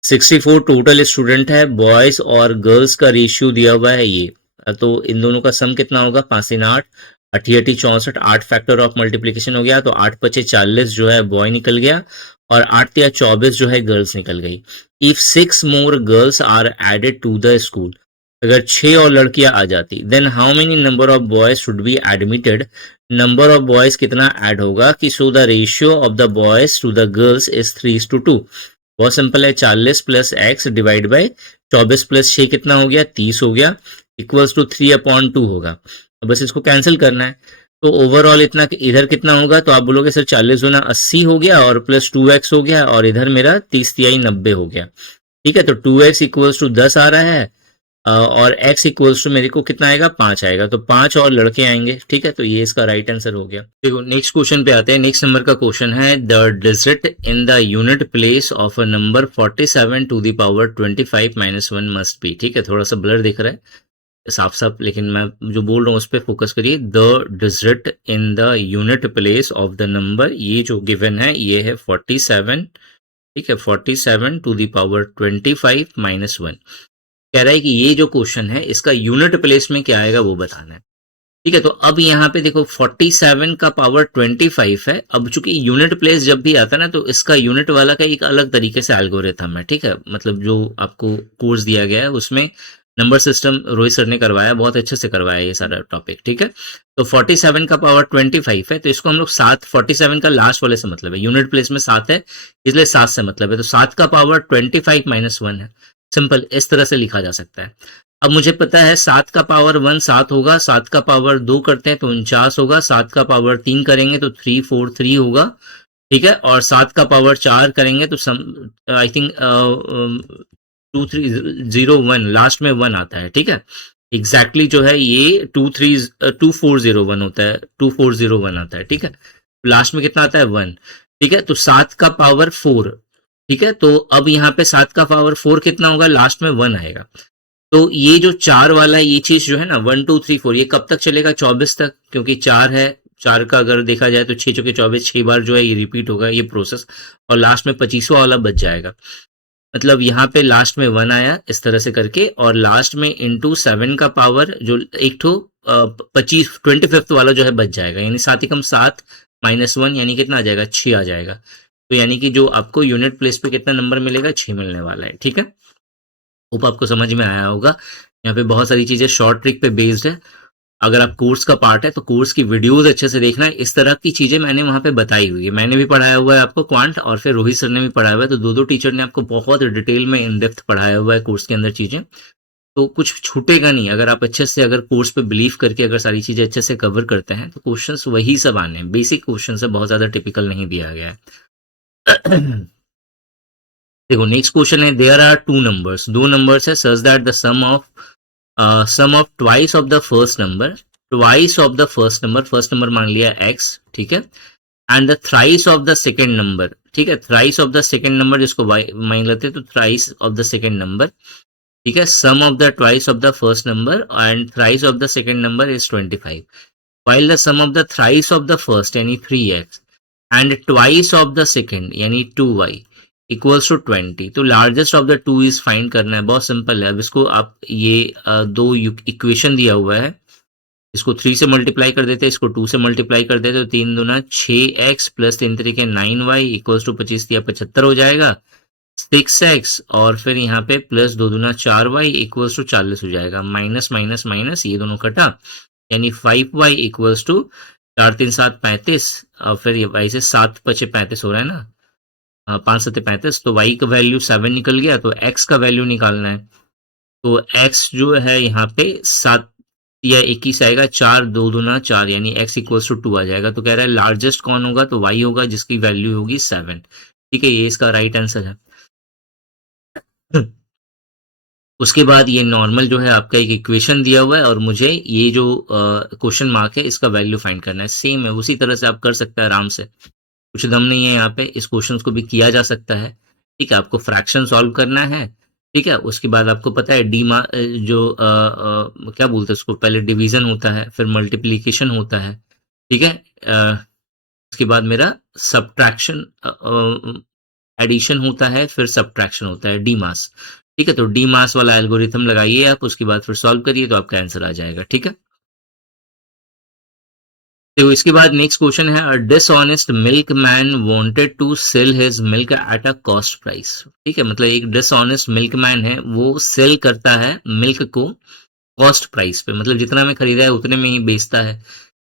64 total student है, बॉयज और गर्ल्स का रेशियो दिया हुआ है ये, तो इन दोनों का सम कितना होगा, 5 3 8, 8 8 64, 8 फैक्टर ऑफ मल्टीप्लीकेशन हो गया, तो 8 5 40 जो है बॉय निकल गया, और 8 3 24 जो है गर्ल्स निकल गई। If 6 more girls are added to the school, अगर 6 और लड़कियां आ जाती, then how many number of boys should be admitted, number of boys कितना ऐड होगा कि so the ratio of the boys to the girls is 3:2। बहुत simple है, 40 plus x divide by 24 plus 6 कितना हो गया, 30 हो गया, इक्वल्स टू 3/2 होगा। तो बस इसको कैंसिल करना है। तो ओवरऑल इतना इधर कितना होगा, तो आप बोलोगे सर 40 गुना 80 हो गया और प्लस 2x हो गया और इधर मेरा 30×3 90 हो गया। ठीक है, तो 2x इक्वल्स टू 10 आ रहा है और x इक्वल्स टू मेरे को कितना आएगा, 5 आएगा। तो 5 और लड़के आएंगे। ठीक है, तो ये इसका राइट आंसर हो गया। देखो नेक्स्ट क्वेश्चन पे आते हैं। नेक्स्ट नंबर का क्वेश्चन है the digit in the unit place of a number 47 to the power 25 minus 1 must be. ठीक है, थोड़ा सा ब्लर दिख रहा है साफ साफ, लेकिन मैं जो बोल रहा हूँ उस पर फोकस करिए। The digit in the unit place of the number, ये जो गिवन है ये है 47। ठीक है, 47 टू द पावर 25 माइनस 1। कह रहा है कि ये जो क्वेश्चन है इसका यूनिट प्लेस में क्या आएगा वो बताना है। ठीक है, तो अब यहाँ पे देखो 47 का पावर 25 है। अब चूंकि यूनिट प्लेस जब भी आता है ना, तो इसका यूनिट वाला का एक अलग तरीके से एल्गोरिथम है। ठीक है, मतलब जो आपको कोर्स दिया गया है उसमें नंबर सिस्टम रोहित सर ने करवाया, बहुत अच्छे से करवाया ये सारा टॉपिक। ठीक है, तो 47 का पावर 25 है, तो इसको हम लोग 7, 47 का लास्ट वाले से मतलब है, यूनिट प्लेस में 7 है इसलिए 7 से मतलब है, तो 7 का पावर 25 माइनस 1 है। सिंपल, इस तरह से लिखा जा सकता है। अब मुझे पता है 7 का पावर 1 7 होगा, 7 का पावर 2 करते हैं तो 49 होगा, 7 का पावर 3 करेंगे तो 343 होगा। ठीक है, और 7 का पावर 4 करेंगे तो आई थिंक 2301, लास्ट में 1 आता है। ठीक है, एग्जैक्टली जो है ये 2401 होता है, 2401 आता है। ठीक है, लास्ट में कितना आता है, 1। ठीक है, तो 7 का पावर 4। ठीक है, तो अब यहाँ पे 7 का पावर 4 कितना होगा, लास्ट में 1 आएगा। तो ये जो 4 वाला ये चीज जो है ना 1 2 3 4, ये कब तक चलेगा, 24 तक, क्योंकि 4 है। 4 का अगर देखा जाए तो 6 चौके 24, 6 बार जो है ये रिपीट होगा ये प्रोसेस, और लास्ट में 25वां वाला बच जाएगा। मतलब यहाँ पे लास्ट में 1 आया इस तरह से करके, और लास्ट में इंटू 7 का पावर जो एक ठो 25 वाला जो है बच जाएगा, यानी 7 एकम 7 माइनस 1 यानी कितना आ जाएगा, 6 आ जाएगा। तो यानी कि जो आपको यूनिट प्लेस पे कितना नंबर मिलेगा, 6 मिलने वाला है। ठीक है, होप आपको समझ में आया होगा। यहाँ पे बहुत सारी चीजें शॉर्ट ट्रिक पे बेस्ड है। अगर आप कोर्स का पार्ट है तो कोर्स की वीडियोस अच्छे से देखना है, इस तरह की चीजें मैंने वहां पे बताई हुई है। मैंने भी पढ़ाया हुआ है आपको क्वांट, और फिर रोहित सर ने भी पढ़ाया हुआ है, तो दो दो टीचर ने आपको बहुत डिटेल में इन डेप्थ पढ़ाया हुआ है कोर्स के अंदर चीजें, तो कुछ छूटेगा नहीं। अगर आप अच्छे से अगर कोर्स पे बिलीव करके अगर सारी चीजें अच्छे से कवर करते हैं तो क्वेश्चंस वही सब आने हैं, बेसिक क्वेश्चन है, बहुत ज्यादा टिपिकल नहीं दिया गया है। देखो नेक्स्ट क्वेश्चन है, देयर आर टू नंबर्स, दो नंबर्स है, such that the sum of twice of the first number, twice of the first number मान लिया x। ठीक है, and the thrice of the second number. ठीक है, thrice of the second number जिसको y मान लेते हैं, तो thrice of the second number. ठीक है, sum of the twice of the first number and thrice of the second number is 25, while the sum of the thrice of the first यानी 3x and twice of the second यानी 2y equals to 20। तो largest of the two is find करना है, बहुत simple है। अब इसको आप ये दो इक्वेशन दिया हुआ है, इसको 3 से मल्टीप्लाई कर देते हैं, इसको 2 से मल्टीप्लाई कर देते हैं, तो 3 दूना 6x प्लस 3 तरीके 9y इक्वल्स टू 25 या 75 हो जाएगा, 6x और फिर यहाँ पे प्लस 2 दूना 4y इक्वल्स टू 40 हो जाएगा, माइनस माइनस माइनस ये दोनों कटा, यानी 5y इक्वल्स टू 4 3 7 35, और फिर ये y से 7 5 35 हो रहा है ना, 5 7 35, तो y का वैल्यू 7 निकल गया, तो x का वैल्यू निकालना है। तो x जो है यहाँ पे 7 या 21 आएगा, 4 2 दूना 4 यानी x इक्वल्स टू 2 आ जाएगा। तो कह रहा है लार्जेस्ट कौन होगा, तो y होगा जिसकी वैल्यू होगी 7। ठीक है, ये इसका राइट आंसर है। उसके बाद ये नॉर्मल जो है आपका एक इक्वेशन दिया हुआ है, और मुझे ये जो क्वेश्चन मार्क है इसका वैल्यू फाइंड करना है। सेम है, उसी तरह से आप कर सकते हैं आराम से, कुछ दम नहीं है यहाँ पे, इस क्वेश्चन को भी किया जा सकता है। ठीक है, आपको फ्रैक्शन सॉल्व करना है। ठीक है, उसके बाद आपको पता है जो क्या बोलते हैं उसको, पहले डिवीजन होता है फिर मल्टीप्लीकेशन होता है। ठीक है, उसके बाद मेरा सब्ट्रैक्शन एडिशन होता है, फिर सब्ट्रैक्शन होता है, डी मास। ठीक है, तो डी मास वाला एल्गोरिथम लगाइए आप, उसके बाद फिर सॉल्व करिए तो आपका आंसर आ जाएगा। ठीक है। देखो इसके बाद नेक्स्ट क्वेश्चन है, a dishonest milkman wanted to sell his milk at a cost price. ठीक है, मतलब एक डिसऑनेस्ट मिल्क मैन है, वो सेल करता है मिल्क को कॉस्ट प्राइस पे, मतलब जितना में खरीदा है उतने में ही बेचता है।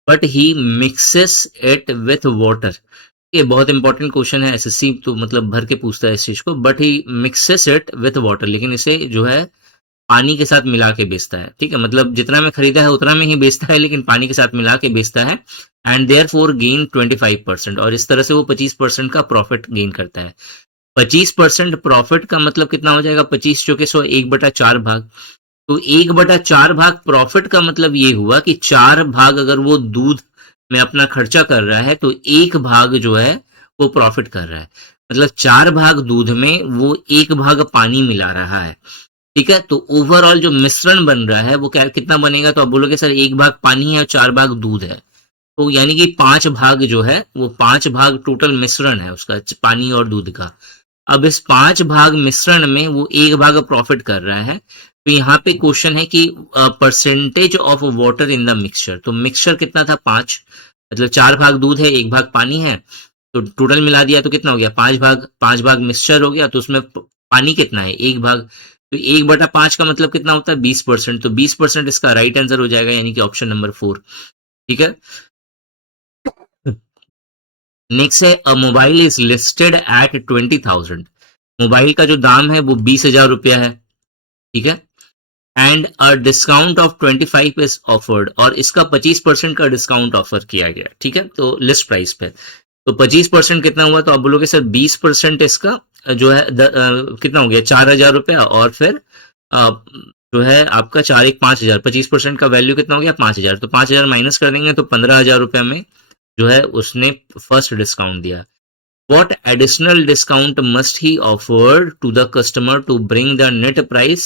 But he mixes it with water. ये बहुत इंपॉर्टेंट क्वेश्चन है, एसएससी तो मतलब भर के पूछता है इस चीज को। But he mixes it with water, लेकिन इसे जो है पानी के साथ मिला के बेचता है। ठीक है, मतलब जितना में खरीदा है उतना में ही बेचता है, लेकिन पानी के साथ मिला के बेचता है। एंड देयर फोर गेन 25%, और इस तरह से वो 25% का प्रॉफिट गेन करता है। 25% प्रॉफिट का मतलब कितना हो जाएगा, 25 चौके 100, 1/4 भाग। तो 1/4 भाग प्रॉफिट का मतलब ये हुआ कि 4 भाग अगर वो दूध में अपना खर्चा कर रहा है तो 1 भाग जो है वो प्रॉफिट कर रहा है। मतलब 4 भाग दूध में वो 1 भाग पानी मिला रहा है। ठीक है, तो ओवरऑल जो मिश्रण बन रहा है वो क्या कितना बनेगा, तो आप बोलोगे सर 1 भाग पानी है और 4 भाग दूध है, तो यानी कि 5 भाग जो है वो 5 भाग टोटल मिश्रण है उसका, पानी और दूध का। अब इस 5 भाग मिश्रण में वो 1 भाग प्रॉफिट कर रहा है। तो यहाँ पे क्वेश्चन है कि percentage of water in the mixture. तो मिक्सचर कितना था, 5, मतलब 4 भाग दूध है, 1 भाग पानी है, तो टोटल मिला दिया तो कितना हो गया, 5 भाग मिक्सचर हो गया। तो उसमें पानी कितना है, 1 भाग। तो 1/5 का मतलब कितना होता है, 20%। तो 20% इसका राइट आंसर हो जाएगा, यानी कि ऑप्शन नंबर 4। ठीक है, नेक्स्ट है, अ mobile is listed at 20,000। Mobile का जो दाम है वो 20,000 रुपया है। ठीक है, and a discount of 25 is offered, और इसका 25% का डिस्काउंट ऑफर किया गया। ठीक है, तो लिस्ट प्राइस पे तो 25% कितना हुआ, तो आप बोलोगे सर 20% इसका जो है कितना हो गया, 4,000 रुपया, और फिर अ, जो है आपका 4 1 5,000, 25% का वैल्यू कितना हो गया, 5,000। तो 5,000 माइनस कर देंगे तो 15,000 रुपया में जो है उसने फर्स्ट डिस्काउंट दिया। What additional discount must he offer to the customer to bring the net price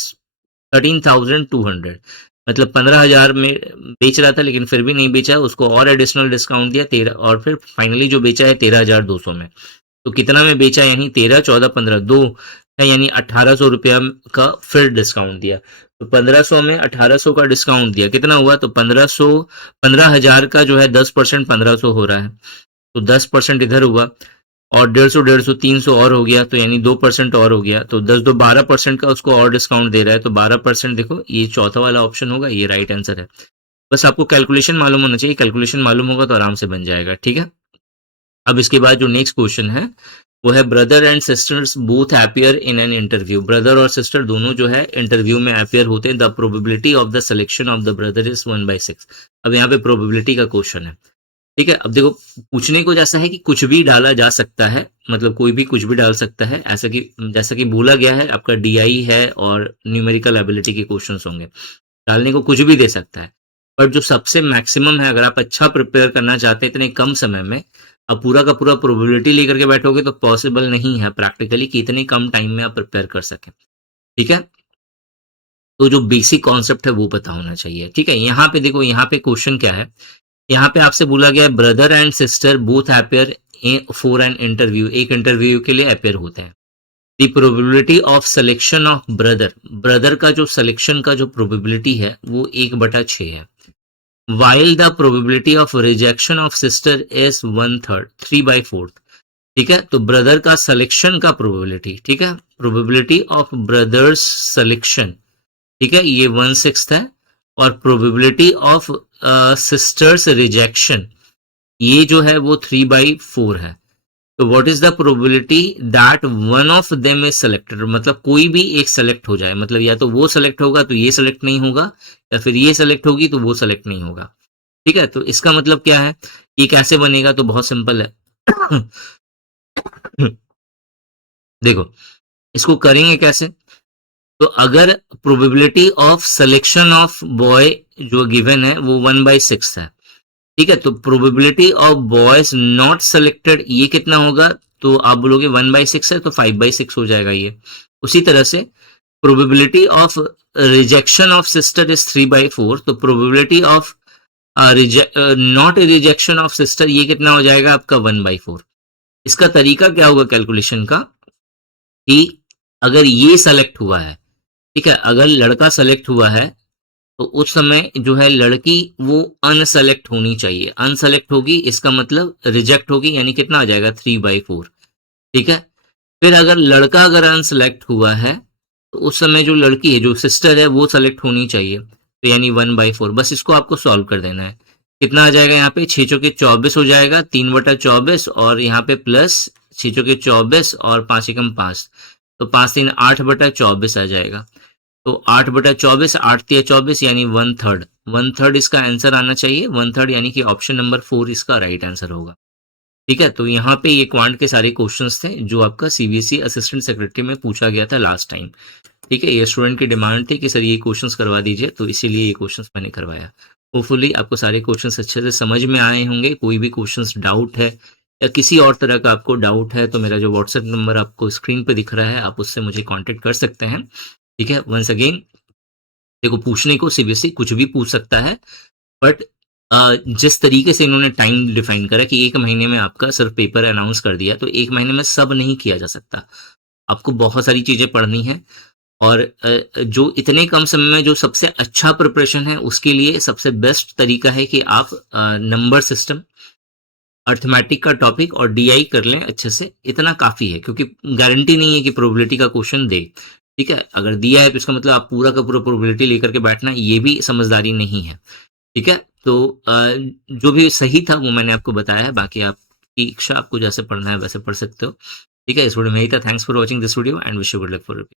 13,200? मतलब 15,000 में बेच रहा था लेकिन फिर भी नहीं बेचा, उसको और एडिशनल डिस्काउंट दिया 13, और फिर फाइनली जो बेचा है 13,200 में। तो कितना में बेचा, यानी 13 14 15 2 है, यानी 1,800 रुपया का फिर डिस्काउंट दिया। तो 1,500 में 1,800 का डिस्काउंट दिया, कितना हुआ, तो 1,500, 15,000 का जो है 10% 1,500 हो रहा है, तो 10% इधर हुआ, और 150 150 300 और हो गया, तो यानी 2% और हो गया, तो 10 2 12% का उसको और डिस्काउंट दे रहा है। तो 12%, देखो ये चौथा वाला ऑप्शन होगा, ये राइट आंसर है। बस आपको कैलकुलेशन मालूम होना चाहिए, कैलकुलेशन मालूम होगा तो आराम से बन जाएगा। ठीक है, अब इसके बाद जो नेक्स्ट क्वेश्चन है वो है, brother and sisters both appear in an interview. Brother और सिस्टर दोनों जो है इंटरव्यू में अपीयर होते हैं। The probability of the selection of the brother is 1/6। अब यहाँ पे प्रोबेबिलिटी का क्वेश्चन है। ठीक है, अब देखो पूछने को जैसा है कि कुछ भी डाला जा सकता है, मतलब कोई भी कुछ भी डाल सकता है, ऐसा कि जैसा कि बोला गया है आपका डीआई है और न्यूमेरिकल एबिलिटी के क्वेश्चंस होंगे, डालने को कुछ भी दे सकता है। बट जो सबसे मैक्सिमम है, अगर आप अच्छा प्रिपेयर करना चाहते हैं इतने कम समय में, अब पूरा का पूरा प्रोबेबिलिटी लेकर के बैठोगे तो पॉसिबल नहीं है प्रैक्टिकली कि इतने कम टाइम में आप प्रिपेयर कर सकें। ठीक है, तो जो बेसिक कॉन्सेप्ट है वो पता होना चाहिए। ठीक है, यहाँ पे देखो, यहाँ पे क्वेश्चन क्या है, यहाँ पे आपसे बोला गया है brother and sister both appear for an interview, एक इंटरव्यू के लिए अपेयर होते हैं। The probability of selection of brother, brother का जो सिलेक्शन का जो प्रोबेबिलिटी है वो 1/6 है। While the probability of rejection of sister is 1/3, 3/4। ठीक है, तो ब्रदर का सिलेक्शन का प्रोबेबिलिटी, ठीक है, प्रोबेबिलिटी ऑफ ब्रदर्स सिलेक्शन, ठीक है, ये 1/6 है। और प्रोबेबिलिटी ऑफ सिस्टर्स रिजेक्शन, ये जो है वो 3/4 है। तो what is the probability that one of them is selected, मतलब कोई भी एक सेलेक्ट हो जाए, मतलब या तो वो सेलेक्ट होगा तो ये सेलेक्ट नहीं होगा, या फिर ये सेलेक्ट होगी तो वो सेलेक्ट नहीं होगा। ठीक है, तो इसका मतलब क्या है, ये कैसे बनेगा, तो बहुत सिंपल है। देखो इसको करेंगे कैसे, तो अगर probability of selection of boy जो गिवन है वो 1/6 है, ठीक है, तो probability of boys not selected ये कितना होगा, तो आप बोलोगे 1/6 है तो 5/6 हो जाएगा ये। उसी तरह से probability of rejection of sister is 3/4, तो probability of not rejection of sister ये कितना हो जाएगा आपका 1/4। इसका तरीका क्या होगा कैलकुलेशन का, कि अगर ये सेलेक्ट हुआ है, ठीक है, अगर लड़का सेलेक्ट हुआ है तो उस समय जो है लड़की वो अनसेलेक्ट होनी चाहिए। अनसेलेक्ट होगी इसका मतलब रिजेक्ट होगी, यानी कितना आ जाएगा 3/4। ठीक है। फिर अगर लड़का अगर अनसेलेक्ट हुआ है तो उस समय जो लड़की है, जो सिस्टर है, वो सेलेक्ट होनी चाहिए, तो यानी 1/4। बस इसको आपको सॉल्व कर देना है। कितना आ जाएगा यहाँ पे, 6 चौके 24 हो जाएगा, 3/24, और यहाँ पे प्लस 6 चौके 24 और 5 एकम 5, तो 5 3 8/24 आ जाएगा। तो 8/24, 8 3 24, यानी 1/3। 1/3 इसका आंसर आना चाहिए, 1/3, यानी कि ऑप्शन नंबर 4 इसका राइट आंसर होगा। ठीक है, तो यहाँ पे ये क्वांट के सारे क्वेश्चंस थे जो आपका सीबीएसई असिस्टेंट सेक्रेटरी में पूछा गया था लास्ट टाइम। ठीक है, ये स्टूडेंट की डिमांड थी कि सर ये क्वेश्चंस करवा दीजिए, तो इसीलिए ये क्वेश्चंस मैंने करवाया। होपफुली आपको सारे क्वेश्चंस अच्छे से समझ में आए होंगे। कोई भी क्वेश्चंस डाउट है या किसी और तरह का आपको डाउट है तो मेरा जो व्हाट्सएप नंबर आपको स्क्रीन पे दिख रहा है, आप उससे मुझे कॉन्टेक्ट कर सकते हैं। ठीक है, वंस अगेन देखो, पूछने को सीबीएसई कुछ भी पूछ सकता है, बट जिस तरीके से इन्होंने टाइम डिफाइन करा कि 1 महीने में आपका सिर्फ पेपर अनाउंस कर दिया, तो 1 महीने में सब नहीं किया जा सकता। आपको बहुत सारी चीज़ें पढ़नी हैं, और जो इतने कम समय में जो सबसे अच्छा प्रिपरेशन है, उसके लिए सबसे बेस्ट तरीका है कि आप नंबर सिस्टम, अर्थमेटिक का टॉपिक और डीआई कर लें अच्छे से, इतना काफ़ी है, क्योंकि गारंटी नहीं है कि प्रोबेबिलिटी का क्वेश्चन दे। ठीक है, अगर दिया है तो इसका मतलब आप पूरा का पूरा प्रोबेबिलिटी लेकर के बैठना, ये भी समझदारी नहीं है। ठीक है, तो जो भी सही था वो मैंने आपको बताया है, बाकी आपकी इच्छा, आपको जैसे पढ़ना है वैसे पढ़ सकते हो। ठीक है, इस वीडियो में यही था। Thanks for watching this video and wish you good luck for